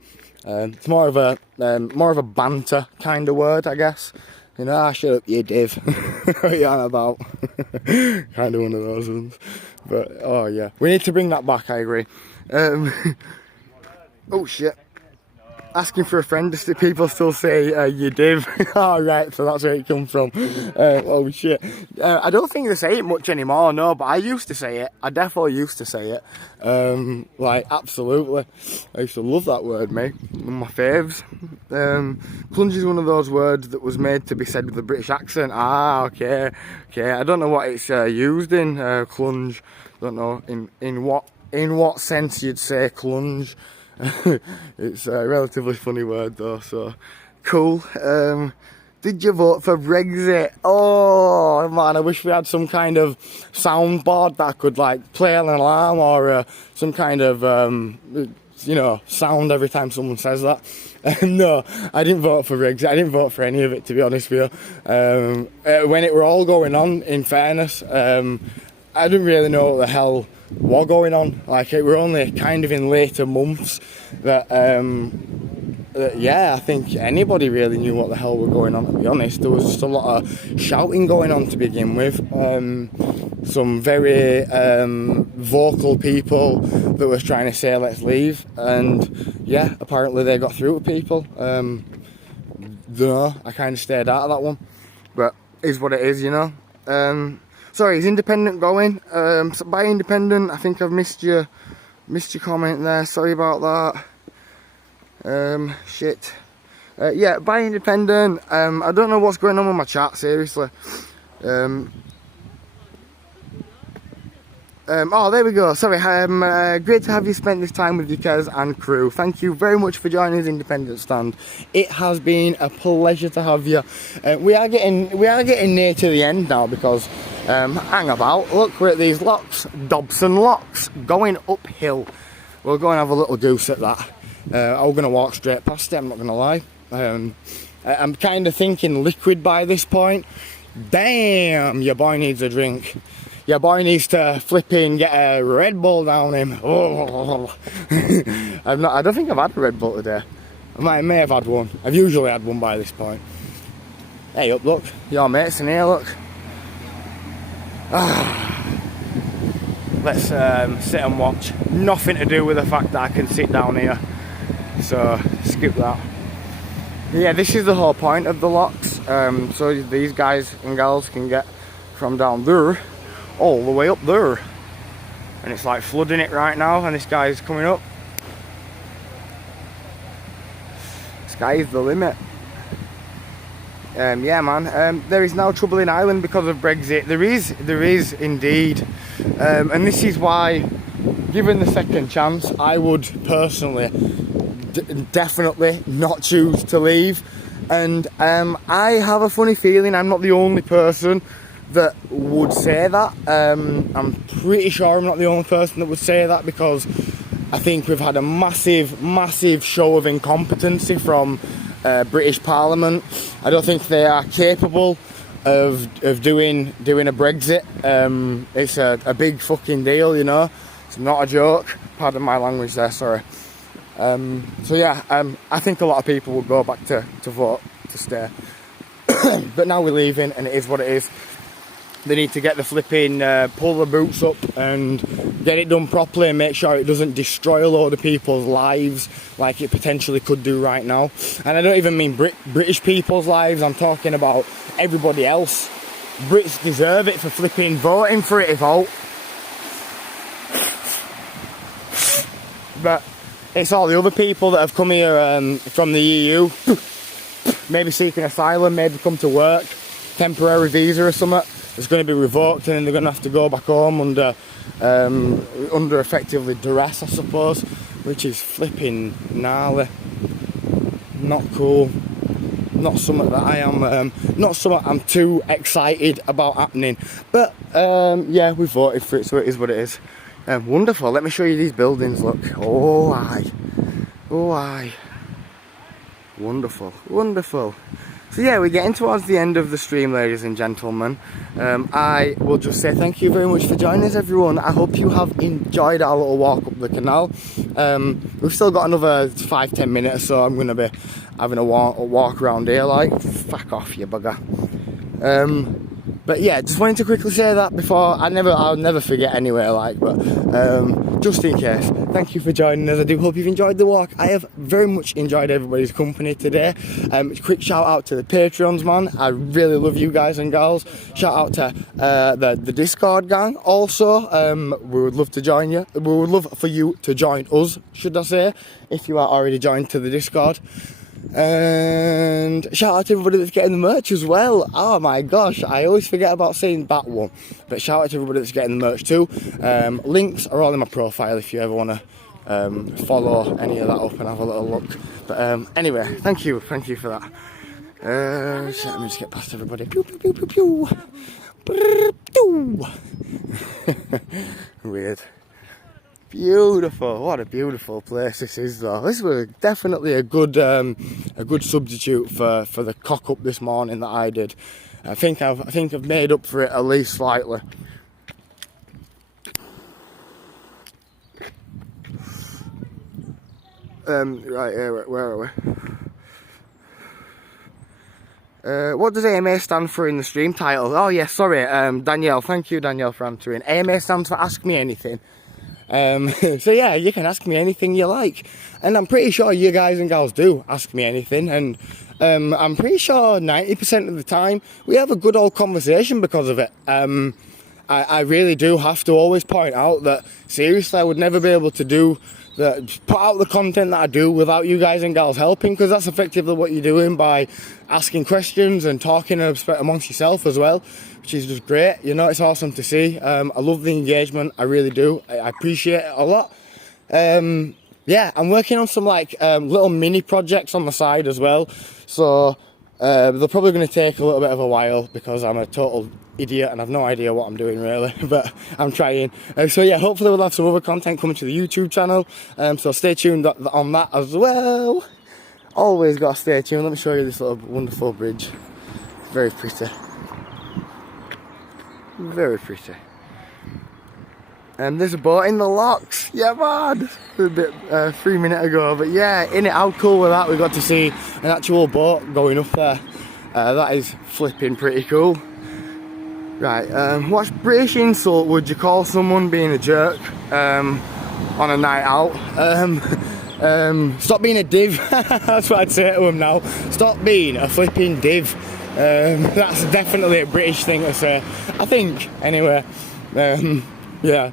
it's more of a banter kind of word, I guess. You know, shut up, you Div. What are you on about? Kind of one of those ones. But, oh yeah. We need to bring that back, I agree. Oh shit. Asking for a friend, do people still say, you Div? Oh, right, so that's where it comes from. Oh shit. I don't think they say it much anymore, no, but I used to say it. I definitely used to say it. Like, absolutely. I used to love that word, mate. One of my faves. Plunge is one of those words that was made to be said with a British accent. Ah, okay. Okay, I don't know what it's used in, clunge. Don't know in what sense you'd say clunge. It's a relatively funny word though, so cool. Did you vote for Brexit? Oh man, I wish we had some kind of soundboard that could like play an alarm or some kind of you know, sound every time someone says that. No, I didn't vote for Brexit. I didn't vote for any of it, to be honest with you. When it were all going on, in fairness, I didn't really know what the hell was going on. Like, it were only kind of in later months that, yeah, I think anybody really knew what the hell were going on, to be honest. There was just a lot of shouting going on to begin with. Some very vocal people that was trying to say let's leave, and yeah, apparently they got through to people. Dunno, I kind of stayed out of that one, but is what it is, you know. Sorry, is Independent going? So by Independent, I think I've missed your comment there. Sorry about that. Shit. Yeah, by Independent. I don't know what's going on with my chat. Seriously. Oh, there we go. Sorry. Great to have you spent this time with your Kez and crew. Thank you very much for joining us, Independent Stand. It has been a pleasure to have you. We are getting near to the end now because hang about. Look, we're at these locks, Dobson locks, going uphill. We'll go and have a little goose at that. I'm going to walk straight past it. I'm not going to lie. I'm kind of thinking liquid by this point. Damn, your boy needs a drink. Your boy needs to flipping get a Red Bull down him. Oh. I don't think I've had a Red Bull today. I may have had one. I've usually had one by this point. Hey up, look. Your mate's in here, look. Let's sit and watch. Nothing to do with the fact that I can sit down here. So, skip that. Yeah, this is the whole point of the locks. So these guys and gals can get from down there all the way up there, and it's like flooding it right now, and this guy's coming up. Sky's the limit. Yeah man, there is now trouble in Ireland because of Brexit. There is indeed, and this is why, given the second chance, I would personally definitely not choose to leave. And I have a funny feeling I'm not the only person that would say that. I'm pretty sure I'm not the only person that would say that, because I think we've had a massive show of incompetency from British Parliament. I don't think they are capable of doing a Brexit. It's a big fucking deal, you know. It's not a joke. Pardon my language there, sorry. So yeah, I think a lot of people will go back to vote to stay. But now we're leaving, and it is what it is. They need to get the flipping, pull the boots up and get it done properly and make sure it doesn't destroy a load of people's lives like it potentially could do right now. And I don't even mean British people's lives, I'm talking about everybody else. Brits deserve it for flipping voting for it, if all. But it's all the other people that have come here from the EU, maybe seeking asylum, maybe come to work, temporary visa or something. It's going to be revoked, and then they're going to have to go back home under effectively duress, I suppose, which is flipping gnarly. not cool. Not something that I am, not something I'm too excited about happening. But yeah, we voted for it, so it is what it is. Wonderful. Let me show you these buildings. Look. Oh, aye. Oh, aye. Wonderful. Wonderful. So yeah, we're getting towards the end of the stream, ladies and gentlemen. I will just say thank you very much for joining us, everyone. I hope you have enjoyed our little walk up the canal. We've still got another 5-10 minutes, so I'm going to be having a walk around here, like, fuck off, you bugger. But yeah, just wanted to quickly say that before, I'll never forget anyway, like, but just in case, thank you for joining us. I do hope you've enjoyed the walk. I have very much enjoyed everybody's company today. Quick shout out to the Patreons, man. I really love you guys and gals. Shout out to the Discord gang also. We would love to join you. We would love for you to join us, should I say, if you are already joined to the Discord. And shout out to everybody that's getting the merch as well. Oh my gosh, I always forget about saying that one. But shout out to everybody that's getting the merch too. Links are all in my profile if you ever want to follow any of that up and have a little look. But anyway, thank you for that. Let me just get past everybody. Pew, pew, pew, pew, pew. Brrr, pew. Weird. Beautiful, what a beautiful place this is though. This was definitely a good substitute for the cock up this morning that I did. I think I've made up for it at least slightly. Right here, where are we? What does AMA stand for in the stream title? Oh yeah, sorry, Danielle, thank you Danielle for answering. AMA stands for Ask Me Anything. So yeah, you can ask me anything you like, and I'm pretty sure you guys and gals do ask me anything, and I'm pretty sure 90% of the time we have a good old conversation because of it. I really do have to always point out that seriously I would never be able to put out the content that I do without you guys and gals helping, because that's effectively what you're doing by asking questions and talking amongst yourself as well, which is just great. You know, it's awesome to see. I love the engagement, I really do. I appreciate it a lot. Yeah, I'm working on some like little mini projects on the side as well, so they're probably going to take a little bit of a while because I'm a total idiot and I've no idea what I'm doing really, but I'm trying. So yeah, hopefully we'll have some other content coming to the YouTube channel, so stay tuned on that as well. Always got to stay tuned. Let me show you this little wonderful bridge. Very pretty. Very pretty. And there's a boat in the locks. Yeah, man. A bit 3 minutes ago, but yeah, in it. How cool with that? We got to see an actual boat going up there. That is flipping pretty cool. Right. What British insult would you call someone being a jerk on a night out? Stop being a div. That's what I'd say to him now. Stop being a flipping div. That's definitely a British thing to say, I think, anyway. Yeah,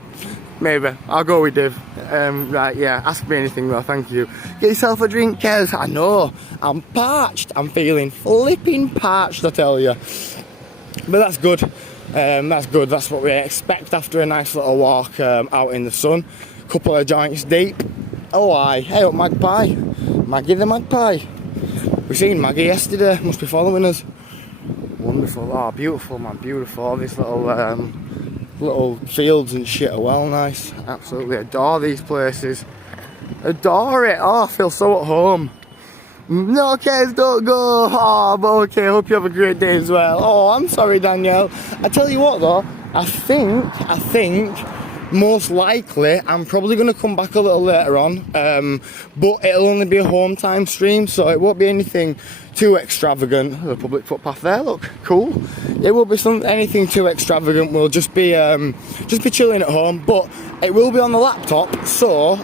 maybe. I'll go with div. Right, yeah, ask me anything though, thank you. Get yourself a drink, Kez. I know, I'm parched. I'm feeling flipping parched, I tell you. But that's good. That's good. That's what we expect after a nice little walk out in the sun. Couple of joints deep. Oh, aye. Hey up, Magpie. Maggie the Magpie. We seen Maggie yesterday. Must be following us. Wonderful. Oh, beautiful, man. Beautiful. All these little fields and shit are well nice. Absolutely adore these places. Adore it. Oh, I feel so at home. No, Kez, don't go. Oh, but okay, hope you have a great day as well. Oh, I'm sorry, Danielle. I tell you what though, I think most likely I'm probably going to come back a little later on, but it'll only be a home time stream, so it won't be anything too extravagant. The public footpath there, look, cool. It won't be anything too extravagant. We'll just be chilling at home, but it will be on the laptop, so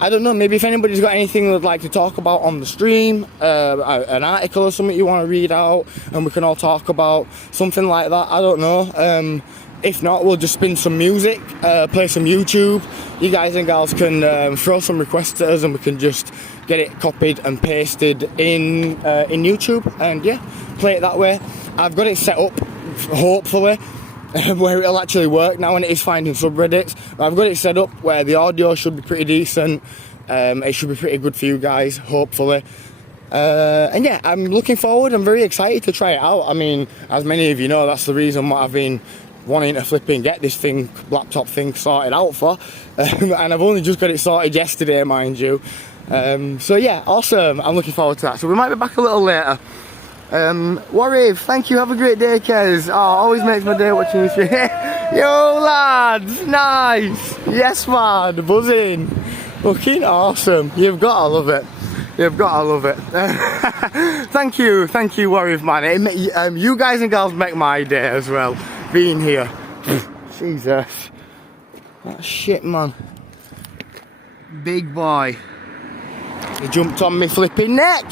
I don't know, maybe if anybody's got anything they'd like to talk about on the stream, an article or something you want to read out and we can all talk about, something like that, I don't know. If not, we'll just spin some music, play some YouTube. You guys and gals can throw some requests at us and we can just get it copied and pasted in YouTube and yeah, play it that way. I've got it set up, hopefully, where it'll actually work now, and it is finding subreddits. I've got it set up where the audio should be pretty decent. It should be pretty good for you guys, hopefully. And yeah, I'm looking forward. I'm very excited to try it out. I mean, as many of you know, that's the reason why I've been wanting to flipping get this thing, laptop thing, sorted out for. And I've only just got it sorted yesterday, mind you. So yeah, awesome. I'm looking forward to that. So we might be back a little later. Warriv, thank you. Have a great day, Kez. Oh, always makes my day watching you stream. Yo, lads, nice. Yes, man, buzzing. Fucking awesome. You've got to love it. You've got to love it. Thank you, Warriv, man. You guys and girls make my day as well. Being here. Jesus. That shit, man. Big boy. He jumped on me flipping neck.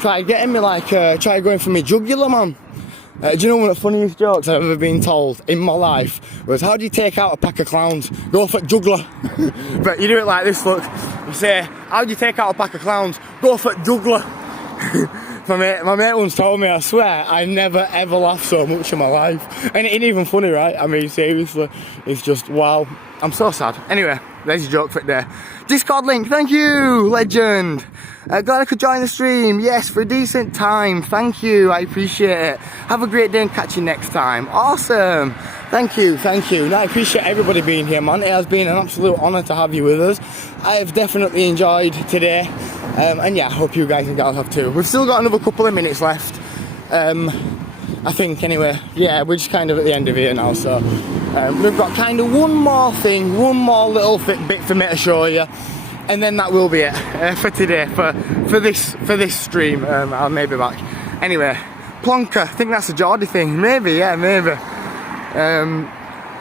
Tried getting me like, tried going for me jugular, man. Do you know one of the funniest jokes I've ever been told in my life was, how do you take out a pack of clowns? Go for juggler. But you do it like this, look. You say, how do you take out a pack of clowns? Go for juggler. My mate once told me, I swear, I never ever laughed so much in my life. And it ain't even funny, right? I mean, seriously, it's just, wow. I'm so sad. Anyway, there's your joke for today. Discord link, thank you, legend. Glad I could join the stream. Yes, for a decent time. Thank you, I appreciate it. Have a great day and catch you next time. Awesome. Thank you. No, I appreciate everybody being here, man. It has been an absolute honour to have you with us. I have definitely enjoyed today. And yeah, I hope you guys and gals have too. We've still got another couple of minutes left. I think, anyway. Yeah, we're just kind of at the end of here now, so we've got kind of one more thing, one more little bit for me to show you, and then that will be it for today, for this stream. I'll maybe back. Anyway, plonker. I think that's a Geordie thing. Maybe, yeah, maybe.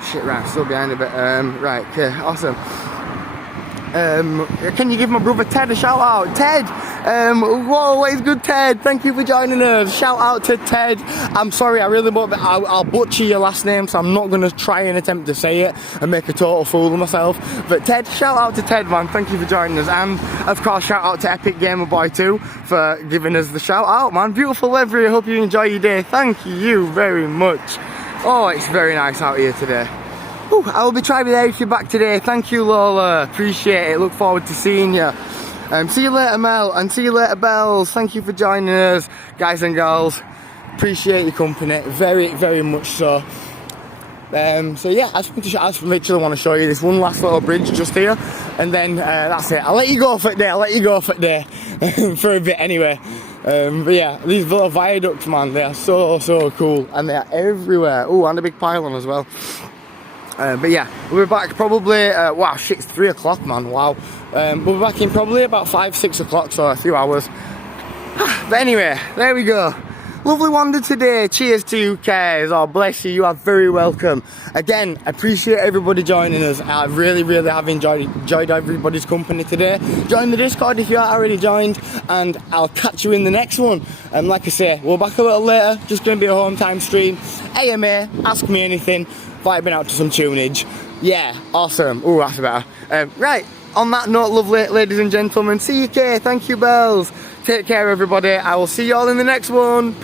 Shit, right, I'm still behind a bit. Right, okay, awesome. Can you give my brother Ted a shout out? Ted! Whoa, what is good, Ted? Thank you for joining us. Shout out to Ted. I'm sorry, I really won't, I'll butcher your last name, so I'm not going to try and attempt to say it and make a total fool of myself. But Ted, shout out to Ted, man. Thank you for joining us. And, of course, shout out to Epic Gamer Boy too for giving us the shout out, man. Beautiful weather. I hope you enjoy your day. Thank you very much. Oh, it's very nice out here today. Ooh, I will be trying there if you're back today. Thank you, Lola. Appreciate it. Look forward to seeing you. See you later, Mel, and see you later, Bells. Thank you for joining us, guys and girls. Appreciate your company, very, very much so. So yeah, I just literally want to show you this one last little bridge just here, and then that's it. I'll let you go for it there. For a bit anyway. But yeah, these little viaducts, man, they are so cool, and they are everywhere. Oh, and a big pylon as well. But yeah, we'll be back probably, wow, shit, it's 3 o'clock, man, wow. We'll be back in probably about 5-6 o'clock, so a few hours. But anyway, there we go. Lovely wander today. Cheers to you, Kez. Oh, bless you. You are very welcome. Again, appreciate everybody joining us. I really have enjoyed everybody's company today. Join the Discord if you aren't already joined, and I'll catch you in the next one. And like I say, we're back a little later. Just going to be a home time stream. AMA, ask me anything. Vibing out to some tunage. Yeah, awesome. Oh, that's better. Right, on that note, lovely ladies and gentlemen, see you, Kay. Thank you, Bells. Take care, everybody. I will see you all in the next one.